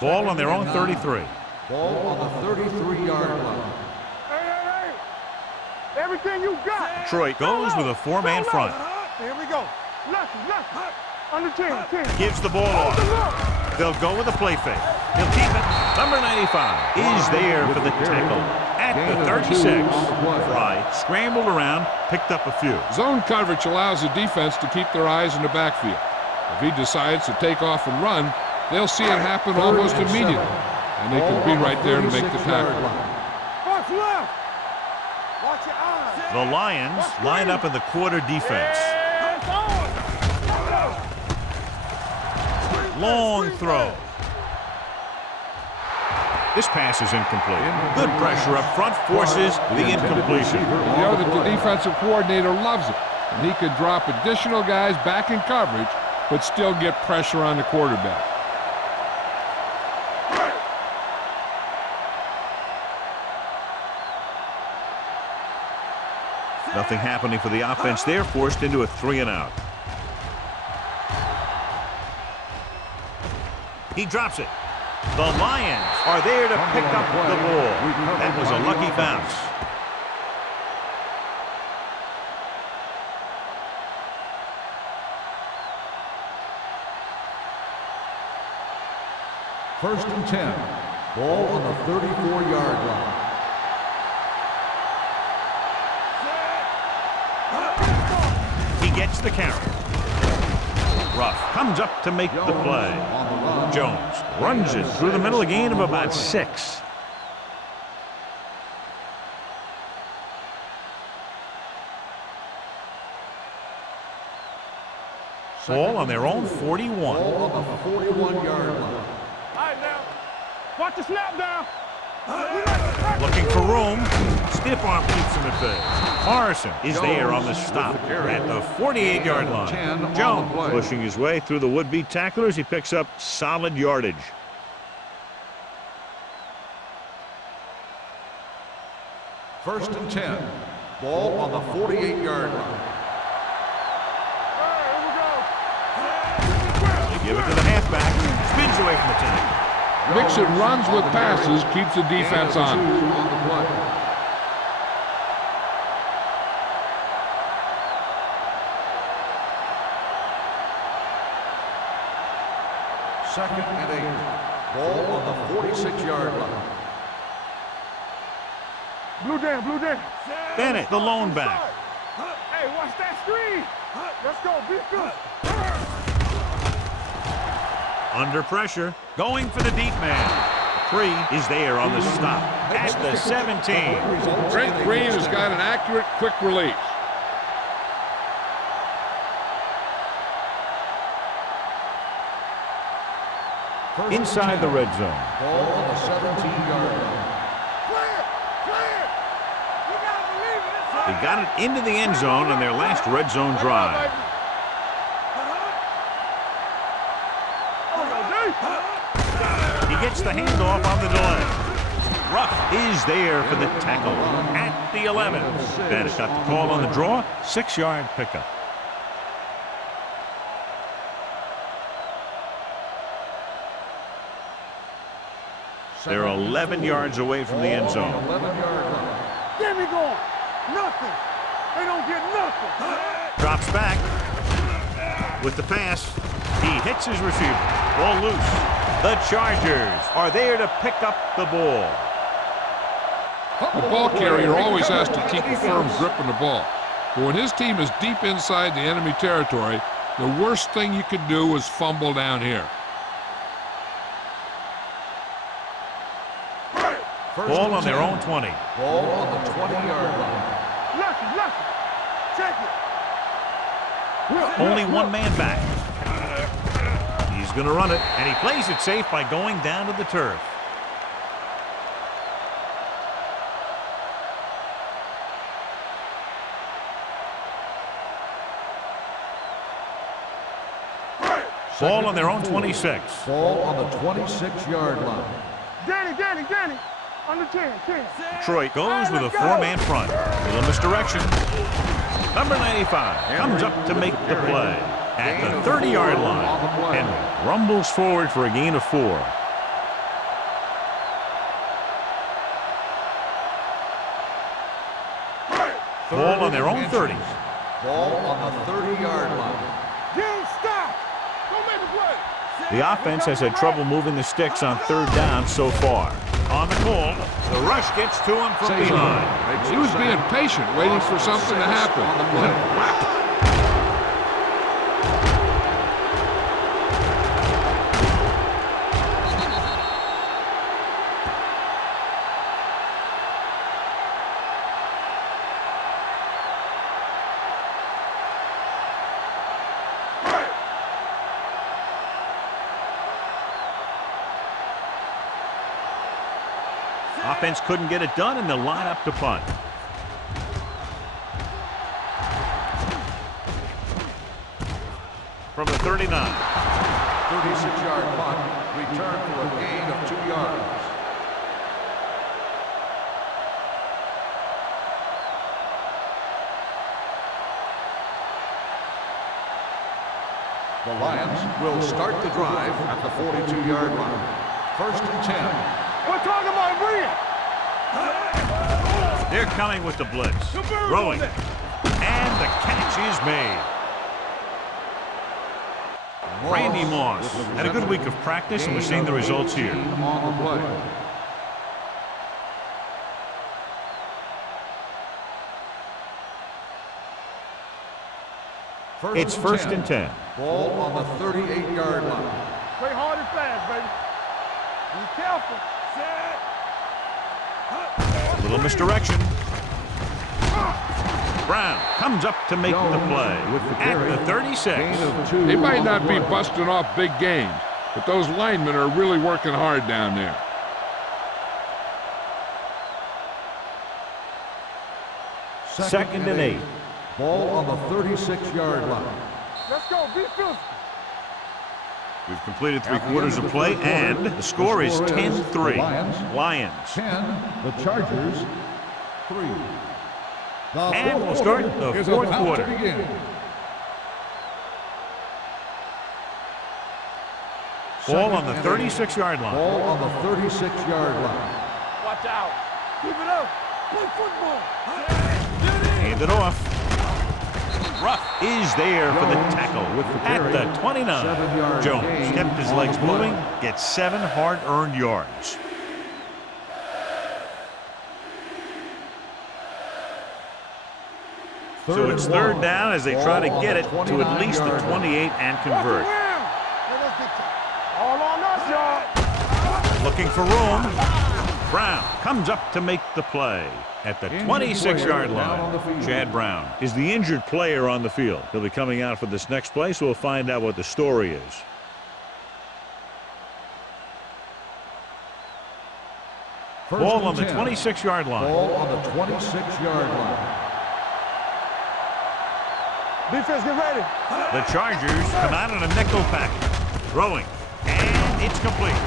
Ball on their own 33. Ball on the 33-yard line. Hey. Everything you got. Detroit goes with a 4-man front. Here we go. Left. Under 10. Gives the ball off. They'll go with a play fake. He'll keep it. Number 95 is there for the tackle at the 36. Fry scrambled around, picked up a few. Zone coverage allows the defense to keep their eyes in the backfield. If he decides to take off and run, they'll see it happen almost immediately, and they can be right there to make the tackle. Watch left. Watch your eyes. The Lions line up in the quarter defense. It's on. Long throw. This pass is incomplete. Good pressure up front forces the incompletion. You know that the defensive coordinator loves it, and he could drop additional guys back in coverage, but still get pressure on the quarterback. Nothing happening for the offense there, forced into a 3 and out. He drops it. The Lions are there to pick up the ball. That was a lucky bounce. First and 10. Ball on the 34-yard line. He gets the carry. Ruff comes up to make the play. Jones runs it through the middle, a gain of about 6. Ball on their own 41. Ball on the 41-yard line. All right, now. Watch the snap down. Looking for room. Stiff arm keeps him at bay. Morrison is there on the stop at the 48-yard line. Jones pushing his way through the would-be tacklers. He picks up solid yardage. First and 10. Ball on the 48-yard line. They give it to the halfback. Spins away from the tackle. Mixing runs with passes keeps the defense on. Second and 8. Ball on the 46-yard line. Blue down, blue down. Bennett, the lone back. Hey, watch that screen. Let's go, beat good. Under pressure, going for the deep man. 3 is there on the stop at the 17. Trent Green has got an accurate, quick release. Inside the red zone. Ball on the 17-yard line. They got it into the end zone on their last red zone drive. He gets the handoff on the delay. Ruff is there for the tackle at the 11. Bennett got the call on the draw. 6-yard pickup. They're 11 yards away from the end zone. 11-yard line. Get me going. Nothing. They don't get nothing. Drops back with the pass. He hits his receiver. Ball loose. The Chargers are there to pick up the ball. The ball carrier always has to keep a firm grip on the ball. But when his team is deep inside the enemy territory, the worst thing you could do is fumble down here. Ball on their own 20. Ball on the 20-yard line. Lucky. Check it. Only one man back. He's going to run it, and he plays it safe by going down to the turf. Ball on their own 26. Ball on the 26-yard line. Danny. Under 10. Detroit goes with a 4-man front. A little misdirection. Number 95 comes up to make the play at the 30-yard line. Henry rumbles forward for a gain of 4. Ball on their own 30. Ball on the 30-yard line. Don't stop. Don't make a play. The offense has had trouble moving the sticks on 3rd down so far. On the call, the rush gets to him from behind. He was being patient, waiting for something to happen. Offense couldn't get it done, and they'll line up to punt. From the 39. 36-yard punt. Return for a gain of 2 yards. The Lions will start the drive at the 42-yard line. First and 10. We're talking about bring it. They're coming with the blitz. Throwing. And the catch is made. Randy Moss had a good week of practice, and we're seeing the results here. On the play. It's first and 10. Ball on the 38-yard line. Play hard and fast, baby. Be careful. A little misdirection. Brown comes up to make the play at the 36. They might not be busting off big games, but those linemen are really working hard down there. Second and 8. Ball on the 36-yard line. Let's go. Be physical. We've completed 3 quarters of play, and the score is 10-3. Lions. 10, the Chargers, 3. And we'll start the fourth quarter. Ball on the 36-yard line. Ball on the 36-yard line. Watch out. Keep it up. Play football. Hand it off. Ruff is there for the tackle at the 29. Jones kept his legs moving, gets 7 hard-earned yards. So it's third down as they try to get it to at least the 28 and convert. All on us, y'all. Looking for room. Brown comes up to make the play at the 26-yard line. Chad Brown is the injured player on the field. He'll be coming out for this next play, so we'll find out what the story is. Ball on the 26-yard line. Ball on the 26-yard line. Defense, get ready. The Chargers come out in a nickel package. Throwing, and it's complete.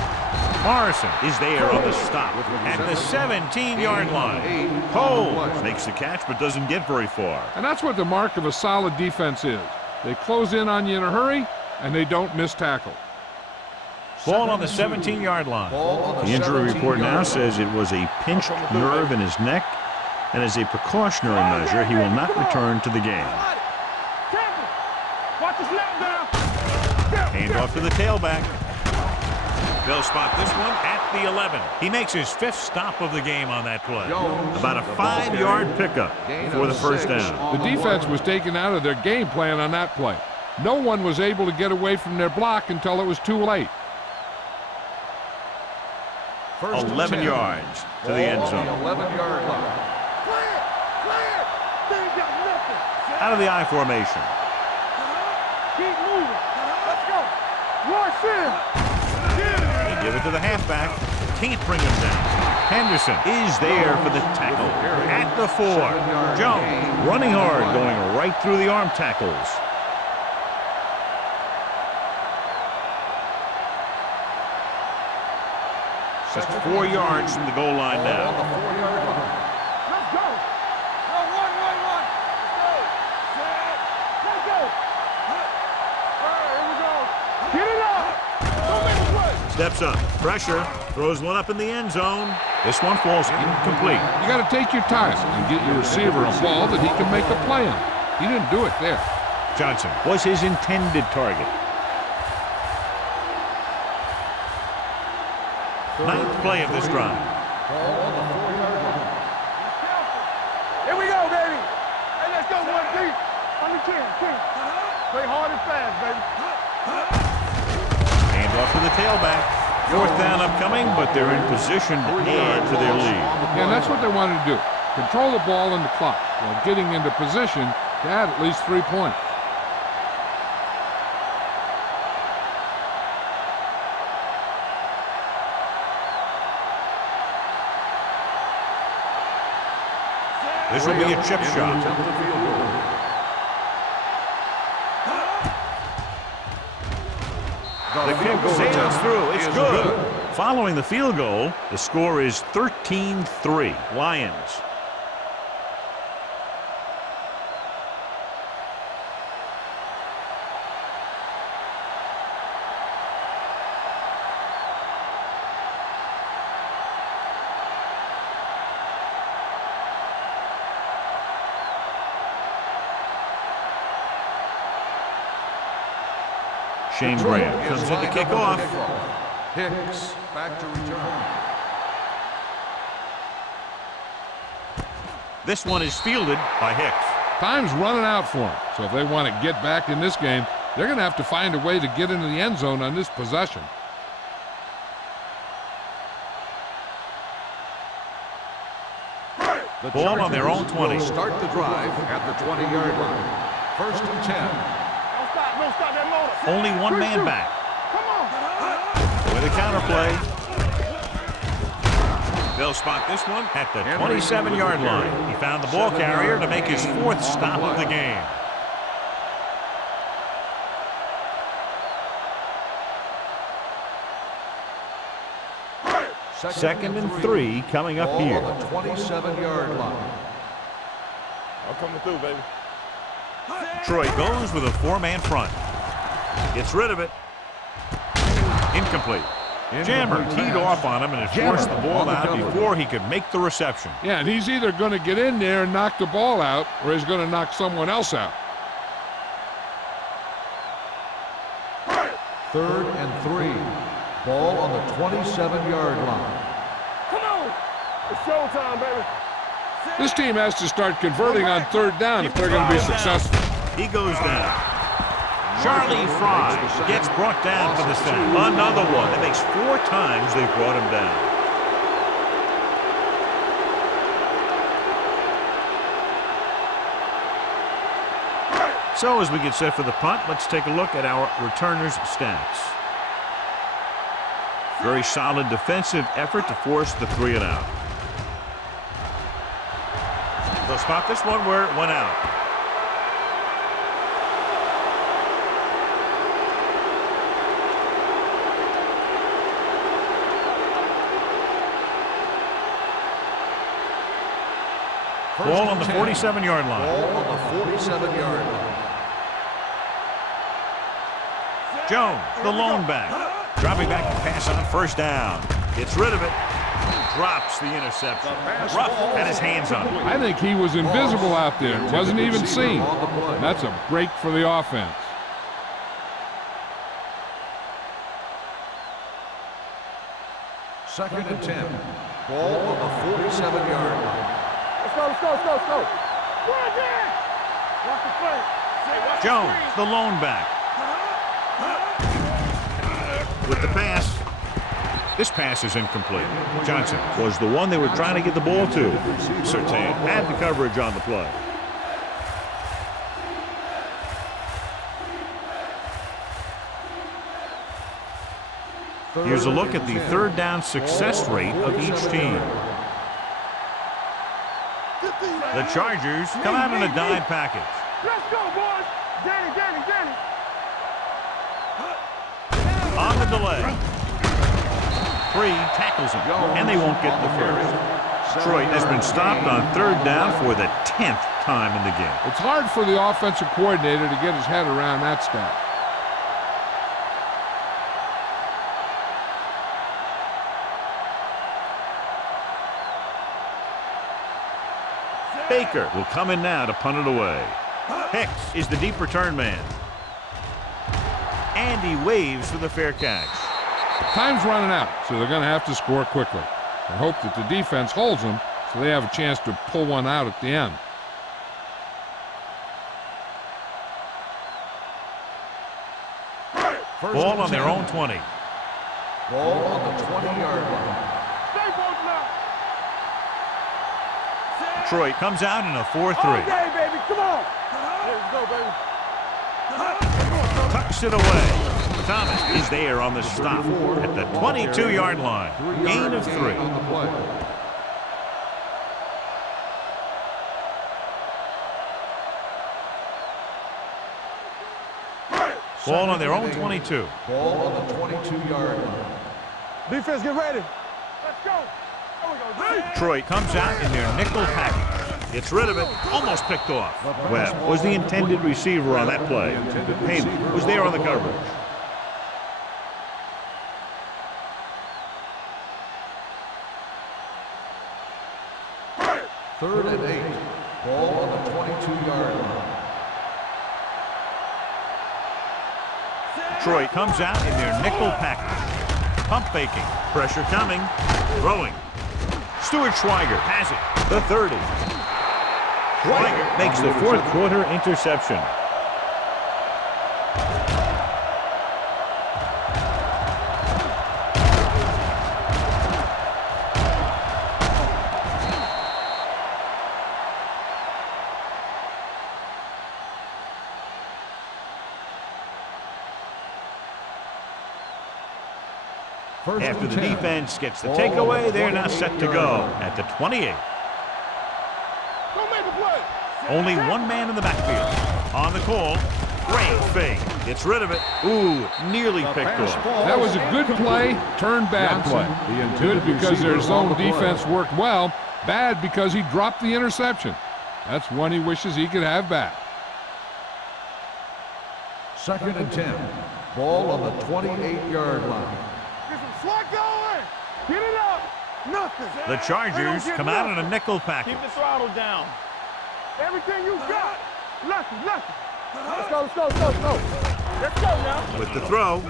Morrison is there on the stop at the 17-yard line. Cole makes the catch but doesn't get very far. And that's what the mark of a solid defense is. They close in on you in a hurry, and they don't miss tackle. Ball on the 17-yard line. The injury report now says it was a pinched nerve in his neck, and as a precautionary measure, he will not return to the game. Watch the snap down. Hand off to the tailback. They'll spot this one at the 11. He makes his 5th stop of the game on that play. About a 5-yard pickup for the first down. The defense was taken out of their game plan on that play. No one was able to get away from their block until it was too late. 11 yards to the end zone. 11-yard line. Clear. They ain't got nothing. Out of the I formation. Keep moving. Let's go. Rush in. They give it to the halfback. Can't bring him down. Henderson is there for the tackle at the 4. Jones running hard, going right through the arm tackles. Just 4 yards from the goal line now. On the 4-yard line. Let's go. No, run. Let's go. Let's go. All right, here we go. Get it up. Don't make a play. Steps up, pressure, throws one up in the end zone. This one falls incomplete. You got to take your time and get your receiver a ball that he can make a play on. He didn't do it there. Johnson was his intended target. 9th play of this drive. Here we go, baby. Hey, let's go, 1 deep. On the 10. Play hard and fast, baby. Hand off to the tailback. 4th down upcoming, but they're in position to add to their lead. Yeah, and that's what they wanted to do. Control the ball and the clock while getting into position to add at least 3 points. This will be a chip shot. The kick sails through. It's good. Following the field goal, the score is 13-3. Lions. Shane Graham comes in to kick off. Hicks back to return. This one is fielded by Hicks. Time's running out for them, so if they want to get back in this game, they're going to have to find a way to get into the end zone on this possession. The Ball on their own 20. Will start the drive at the 20-yard line. 1st and 10. Don't stop that motor. Only one man back. Come on. With a counterplay. They'll spot this one at the 27-yard line. He found the ball carrier to make his 4th stop of the game. Second and 3 coming up here. On the 27-yard line. I'm coming through, baby. Troy goes with a 4-man front. Gets rid of it. Incomplete. Jammer teed off on him and had forced the ball out before he could make the reception. Yeah, and he's either going to get in there and knock the ball out, or he's going to knock someone else out. 3rd and 3. Ball on the 27-yard line. Come on. It's showtime, baby. This team has to start converting on 3rd down if they're going to be successful. He goes down. Charlie Fry gets brought down for the sack. Another one. That makes 4 times they've brought him down. So as we get set for the punt, let's take a look at our returners' stats. Very solid defensive effort to force the 3 and out. They'll spot this one where it went out. Ball on the 47-yard line. Ball on the 47-yard line. Jones, the lone back. Dropping back to pass on 1st down. Gets rid of it. Drops the interception. Ruff had his hands on it. I think he was invisible out there. Wasn't even seen. That's a break for the offense. Second and 10. Ball on the 47-yard line. Let's go. Run again. Watch the play. Jones, the lone back. With the pass. This pass is incomplete. Johnson was the one they were trying to get the ball to. Surtain had the coverage on the play. Here's a look at the 3rd down success rate of each team. The Chargers come out in a dime package. Let's go, boys. Danny. On the delay. 3 tackles him, and they won't get the first. Detroit has been stopped on 3rd down for the 10th time in the game. It's hard for the offensive coordinator to get his head around that stat. Baker will come in now to punt it away. Hicks is the deep return man. And he waves for the fair catch. Time's running out, so they're going to have to score quickly. And hope that the defense holds them so they have a chance to pull one out at the end. Ball on their own 20. Ball on the 20-yard line. Stay both now. Detroit comes out in a 4-3. Okay, baby. Come on. Let's go, baby. Tucks it away. Thomas is there on the stop at the 22-yard line. Gain of 3. On the play. Ball on their own 22. Ball on the 22-yard line. Defense, get ready. Let's go. There we go. Detroit comes out in their nickel package. Gets rid of it. Almost picked off. Webb was the intended receiver on that play. Payne was there on the coverage. Third and 8. Ball on the 22-yard line. Detroit comes out in their nickel package. Pump faking. Pressure coming. Throwing. Stuart Schweiger has it. The 30. Schweiger makes the fourth quarter interception. After the defense gets the takeaway, they're now set to go at the 28. Don't make a play. Only one man in the backfield. On the call, great fake. Gets rid of it. Ooh, nearly picked off. That was a good play, turned bad play. Good because their zone defense worked well. Bad because he dropped the interception. That's one he wishes he could have back. 2nd and 10. Ball on the 28-yard line. Get some slot going. Get it up. Nothing. The Chargers come out in a nickel package. Keep the throttle down. Everything you got. Nothing. Let's go. Let's go now. With the throw.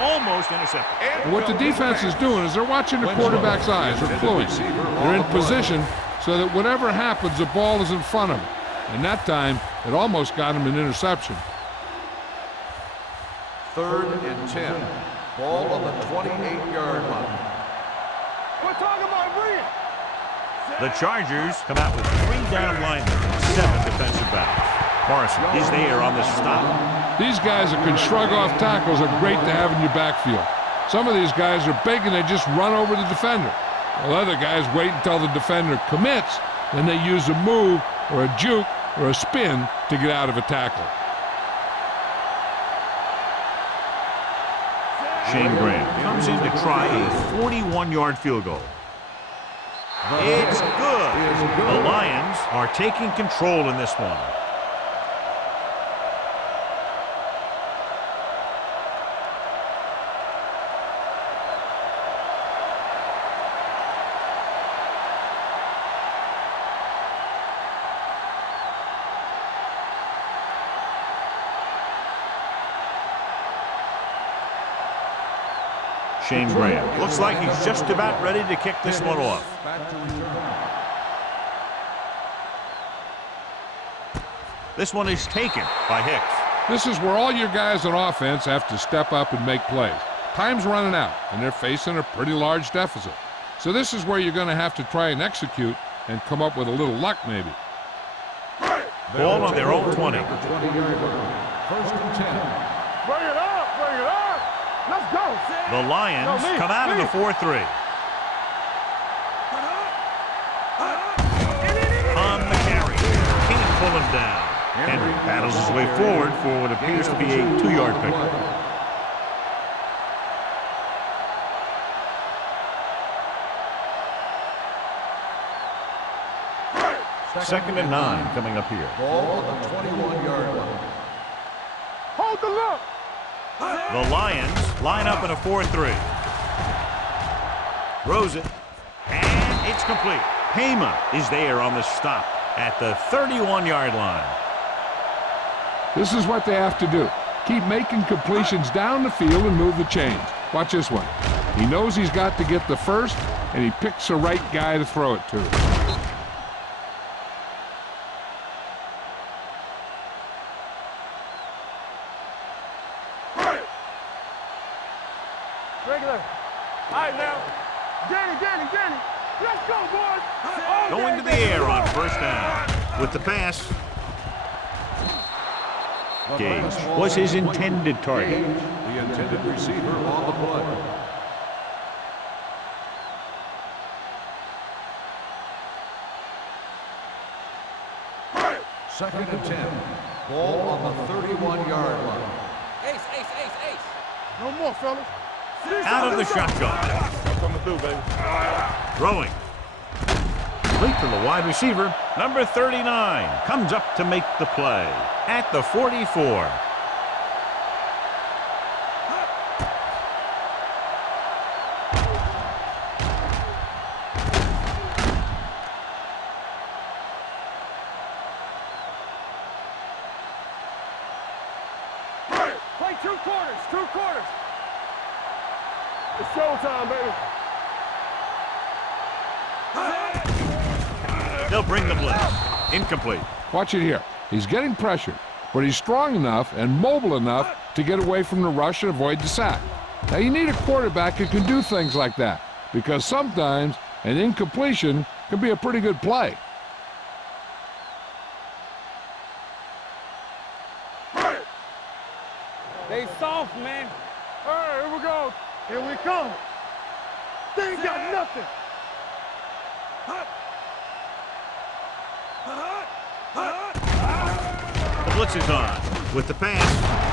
Almost intercepted. And what the defense is doing is they're watching the quarterback's eyes. They're fluid. They're in position so that whatever happens, the ball is in front of them. And that time, it almost got him an interception. 3rd and 10. Ball on the 28-yard line. We're talking about brilliant. The Chargers come out with 3 down linemen and 7 defensive backs. Morrison is there on the stop. These guys that can shrug off tackles are great to have in your backfield. Some of these guys are big and they just run over the defender. While other guys wait until the defender commits, then they use a move or a juke or a spin to get out of a tackle. Shane Graham comes in to try a 41-yard field goal. It's good. The Lions are taking control in this one. Shane Graham looks like he's just about ready to kick this one off. This one is taken by Hicks. This is where all your guys on offense have to step up and make plays. Time's running out, and they're facing a pretty large deficit. So this is where you're going to have to try and execute and come up with a little luck maybe. Ball on their own 20. 1st and 10. Bring it up. Let's go. The Lions come out in the 4-3. On the carry. Can't pull him down. Henry battles his way forward for what appears to be a 2-yard pickup. Second and 9 coming up here. Ball on the 21-yard line. Hold the look. The Lions line up in a 4-3. Throws it. And it's complete. Payma is there on the stop at the 31-yard line. This is what they have to do. Keep making completions down the field and move the chains. Watch this one. He knows he's got to get the first, and he picks the right guy to throw it to. Regular. All right, now. Danny. Let's go, boys. Going to the air on first down. With the pass. Gage was his intended target. The intended receiver on the play. Second and 10. Ball on the 31-yard line. Ace. No more, fellas. Out of the shotgun. Coming through, baby. Throwing. Complete to the wide receiver. Number 39 comes up to make the play at the 44. 2 quarters, 2 quarters. It's showtime, baby. They'll bring the blitz. Incomplete. Watch it here. He's getting pressured, but he's strong enough and mobile enough to get away from the rush and avoid the sack. Now, you need a quarterback who can do things like that, because sometimes an incompletion can be a pretty good play. They soft, man. All right, here we go. Here we come. They ain't got nothing. The blitz is on with the pass,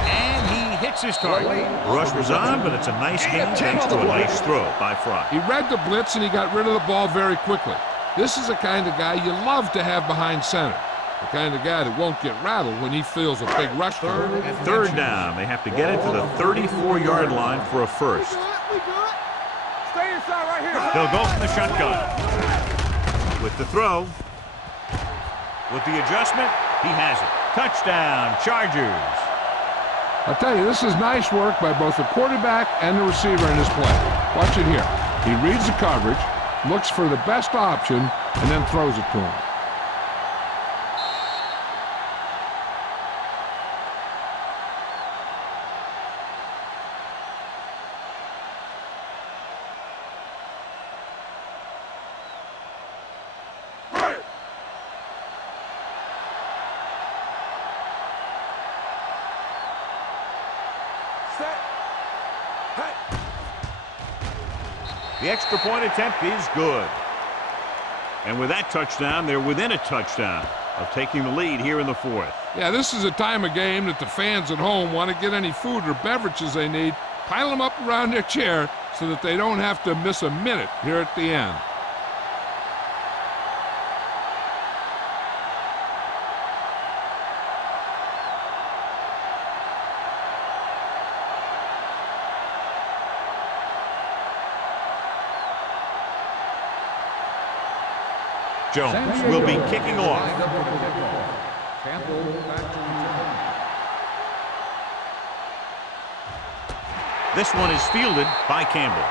and he hits his target. Rush was on, but it's a nice game thanks to a nice throw by Fry. He read the blitz and he got rid of the ball very quickly. This is the kind of guy you love to have behind center. The kind of guy that won't get rattled when he feels a big rush coming. Third down. They have to get it to the 34-yard line for a first. Stay inside right here. They'll go from the shotgun. With the throw. With the adjustment, he has it. Touchdown, Chargers. I'll tell you, this is nice work by both the quarterback and the receiver in this play. Watch it here. He reads the coverage, looks for the best option, and then throws it to him. The extra point attempt is good. And with that touchdown, they're within a touchdown of taking the lead here in the fourth. Yeah, this is a time of game that the fans at home want to get any food or beverages they need, pile them up around their chair so that they don't have to miss a minute here at the end. Jones will be kicking off. Campbell back to return. This one is fielded by Campbell.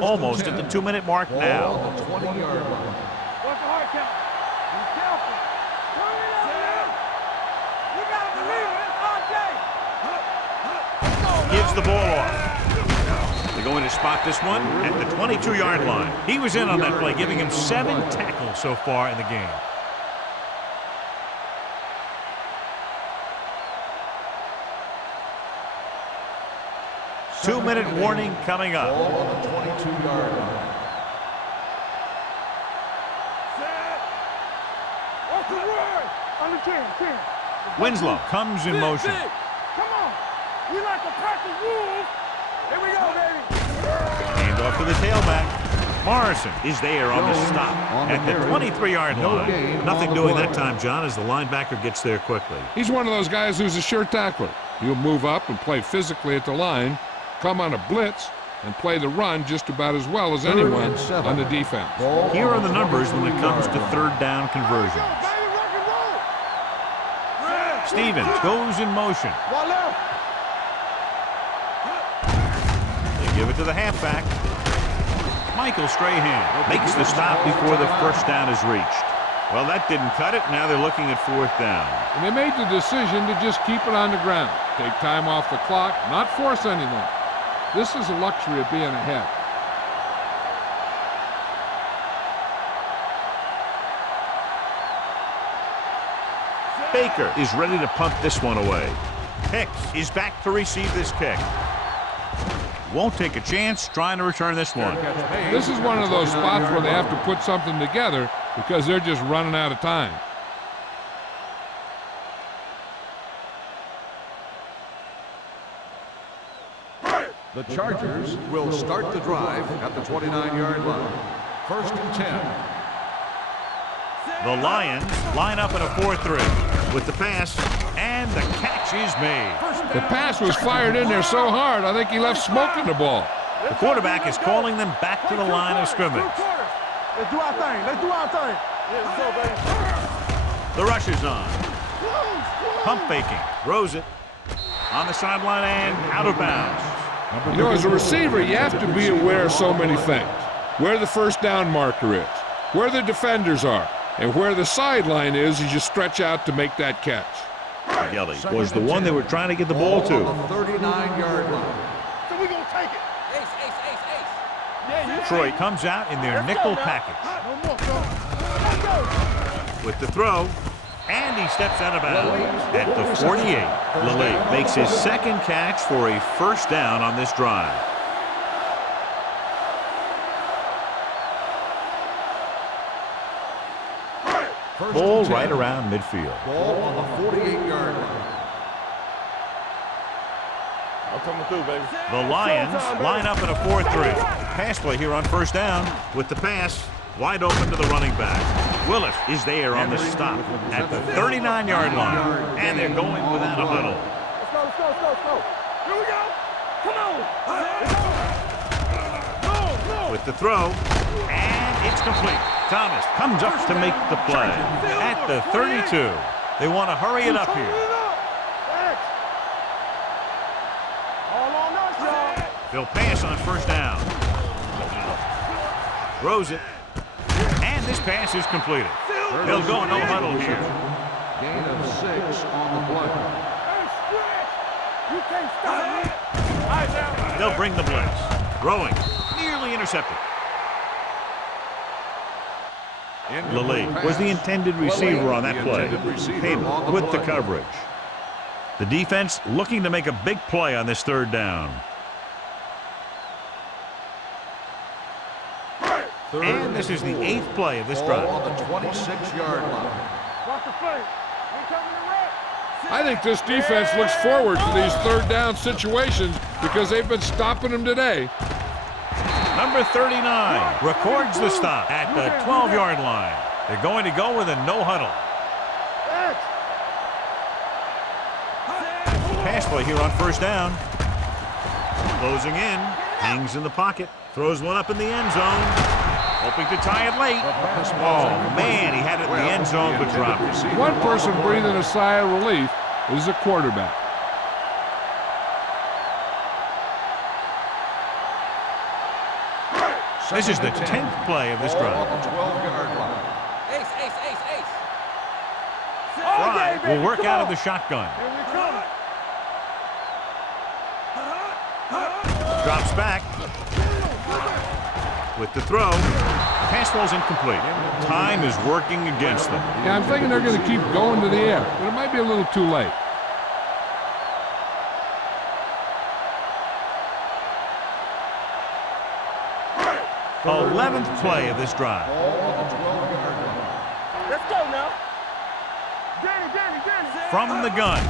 Almost at the 2-minute mark now. Ball on the 20-yard line. What's the hard count? Be careful. Turn it up, man. You gotta believe it. It's RJ. Gives the ball off. They're going to spot this one at the 22-yard line. He was in on that play, giving him 7 tackles so far in the game. Two-minute warning coming up. Ball on the 22-yard line. What's the word? On the 10. Winslow comes in motion. Come on. We like to practice rules. Here we go, baby. Hand off to the tailback. Morrison is there on the stop at the 23-yard line. Nothing doing that time, John, as the linebacker gets there quickly. He's one of those guys who's a sure tackler. He'll move up and play physically at the line, come on a blitz, and play the run just about as well as anyone on the defense. Here are the numbers when it comes to third down conversions. Baby, rock and roll. Stevens goes in motion. One left. They give it to the halfback. Michael Strahan makes the stop before the first down is reached. Well, that didn't cut it. Now they're looking at fourth down. And they made the decision to just keep it on the ground, take time off the clock, not force anything. This is the luxury of being ahead. Baker is ready to punt this one away. Hicks is back to receive this kick. Won't take a chance trying to return this one. This is one of those spots where they have to put something together because they're just running out of time. The Chargers will start the drive at the 29-yard line. First and 10. The Lions line up in a 4-3 with the pass, and the catch is made. The pass was fired in there so hard, I think he left smoke in the ball. The quarterback is calling them back to the line of scrimmage. Let's do our thing. Let's do our thing. Yeah, so, baby. The rush is on. Pump faking. Throws it. On the sideline and out of bounds. You know, as a receiver, you have to be aware of so many things. Where the first down marker is, where the defenders are, and where the sideline is as you stretch out to make that catch. Gelly was the one they were trying to get the ball to. On the 39-yard line. So we're going to take it. Ace, ace, ace, ace. Yeah, Detroit comes out in their nickel package. No more, son. Let's go. With the throw, and he steps out of bounds at the 48. Lille makes his second catch for a first down on this drive. Ball right around midfield. Ball on the 48-yard line. I'm coming through, baby. The Lions line up in a 4-3. Pass play here on first down. With the pass, wide open to the running back. Willis is there on the stop at the 39-yard line. And they're going without a huddle. Let's go, let's go, let's go, let's go. Here we go. Come on. No. With the throw, and it's complete. Thomas comes up to make the play at the 32. They want to hurry it up here. All on us, y'all. They'll pass on first down. Throws it, and this pass is completed. They'll go no huddle here. Gain of 6 on the play. Hey, stretch. You can't stop me. Eyes out. They'll bring the blitz. Throwing, nearly intercepted. Lille was the intended receiver on that play. Hayden with the coverage. The defense looking to make a big play on this third down. And this is the 8th play of this drive. On the 26-yard line. Watch the play. We coming to wreck. I think this defense looks forward to these third down situations because they've been stopping them today. Number 39 records the stop at the 12-yard line. They're going to go with a no huddle. Pass play here on first down. Closing in, hangs in the pocket, throws one up in the end zone, hoping to tie it late. Oh man, he had it in the end zone but dropped it. One person breathing a sigh of relief is the quarterback. This is the 10th play of this drive. On the 12-yard line. Ace, ace, ace, ace. Fry will work out of the shotgun. Here we come. Drops back. With the throw. Pass falls incomplete. Time is working against them. Yeah, I'm thinking they're going to keep going to the air, but it might be a little too late. The 11th play of this drive. On the 12-yard line. Let's go now. Danny. From the gun.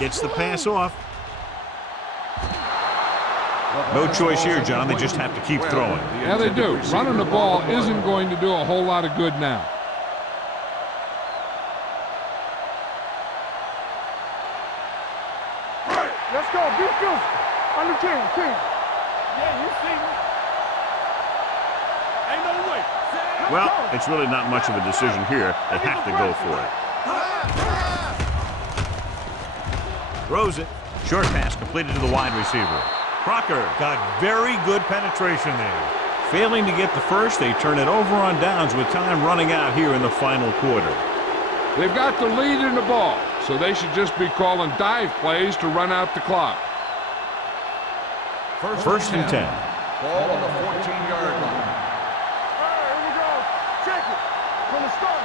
Gets the pass off. No choice here, John. They just have to keep throwing. Yeah, they do. Running the ball isn't going to do a whole lot of good now. Let's go. Be good. On the king. Yeah, you see me. Ain't no way. Well, it's really not much of a decision here. They have to go for it. Throws it. Short pass completed to the wide receiver. Crocker got very good penetration there. Failing to get the first, they turn it over on downs with time running out here in the final quarter. They've got the lead in the ball, so they should just be calling dive plays to run out the clock. First and 10. Ball on the 14-yard line. All right, here we go. Check it. From the start.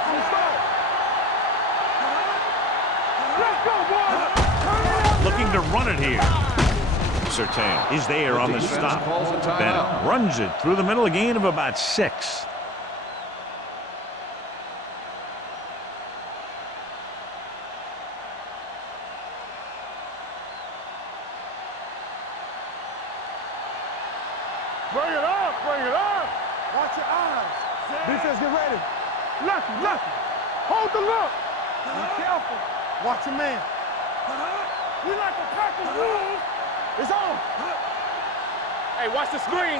Let's go, boys. Looking to run it here. Surtain is there on the stop. Bennett runs it through the middle, a gain of about 6. Bring it up. Watch your eyes. Defense, get ready. Lucky. Hold the look. Be careful. Watch your man. We like a pack of wolves Hey, watch the screen.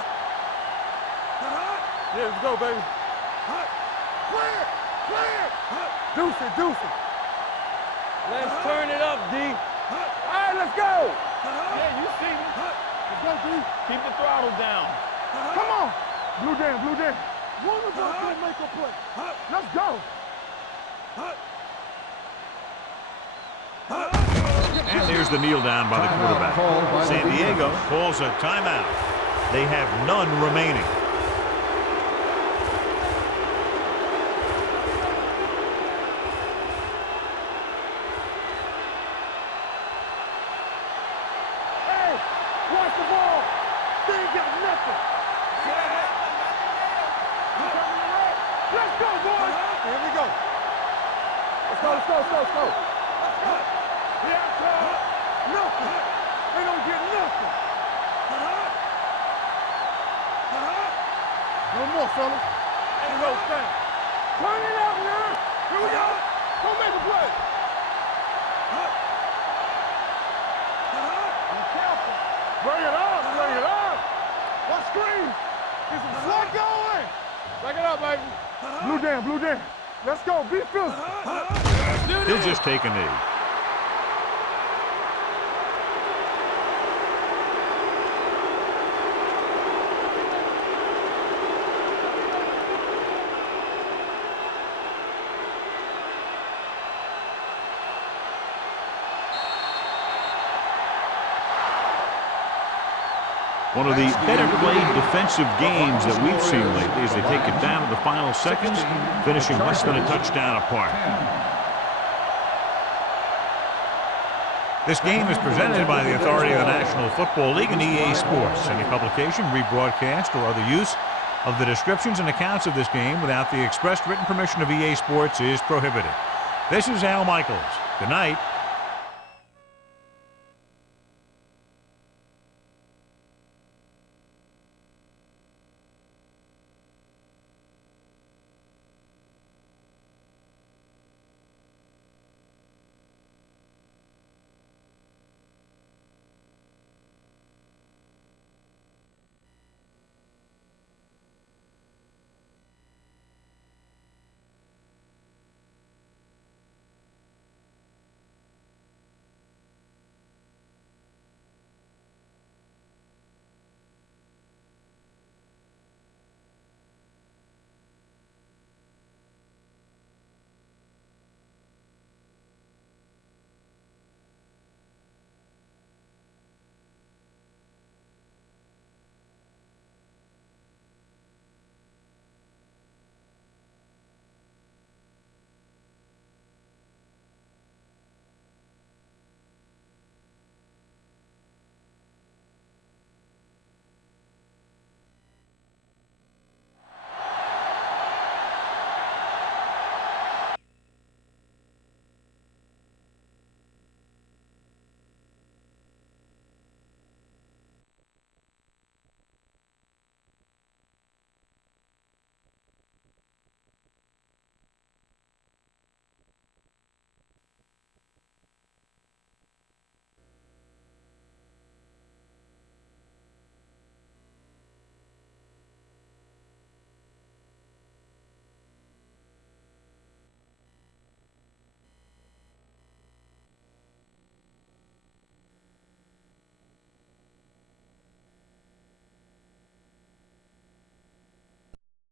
Yeah, let's go, baby. Clear! Clear! Deuce it, deuce it. Let's turn it up, D. All right, let's go. Yeah, you see me. Let's go, D. Keep the throttle down. Come on. Blue down, blue down. One of us gonna make a play. Let's go. And there's the kneel down by the quarterback. San Diego calls a timeout. They have none remaining. Hey, watch the ball. They ain't got nothing. Let's go, boys. Here we go. Let's go, let's go, let's go, let's go. Yeah, nothing. They don't get nothing. No more, fellas. Ain't no thing. Turn it up now. Here we go. Go make a play. Be careful. Bring it up, bring it up. What screen? Is it flat going? Bring it up, baby. Blue down, blue down. Let's go, be physical. He'll just take a knee. One of the better played defensive games that we've seen lately as they take it down to the final seconds, finishing less than a touchdown apart. This game is presented by the authority of the National Football League and EA Sports. Any publication, rebroadcast, or other use of the descriptions and accounts of this game without the expressed written permission of EA Sports is prohibited. This is Al Michaels. Good night.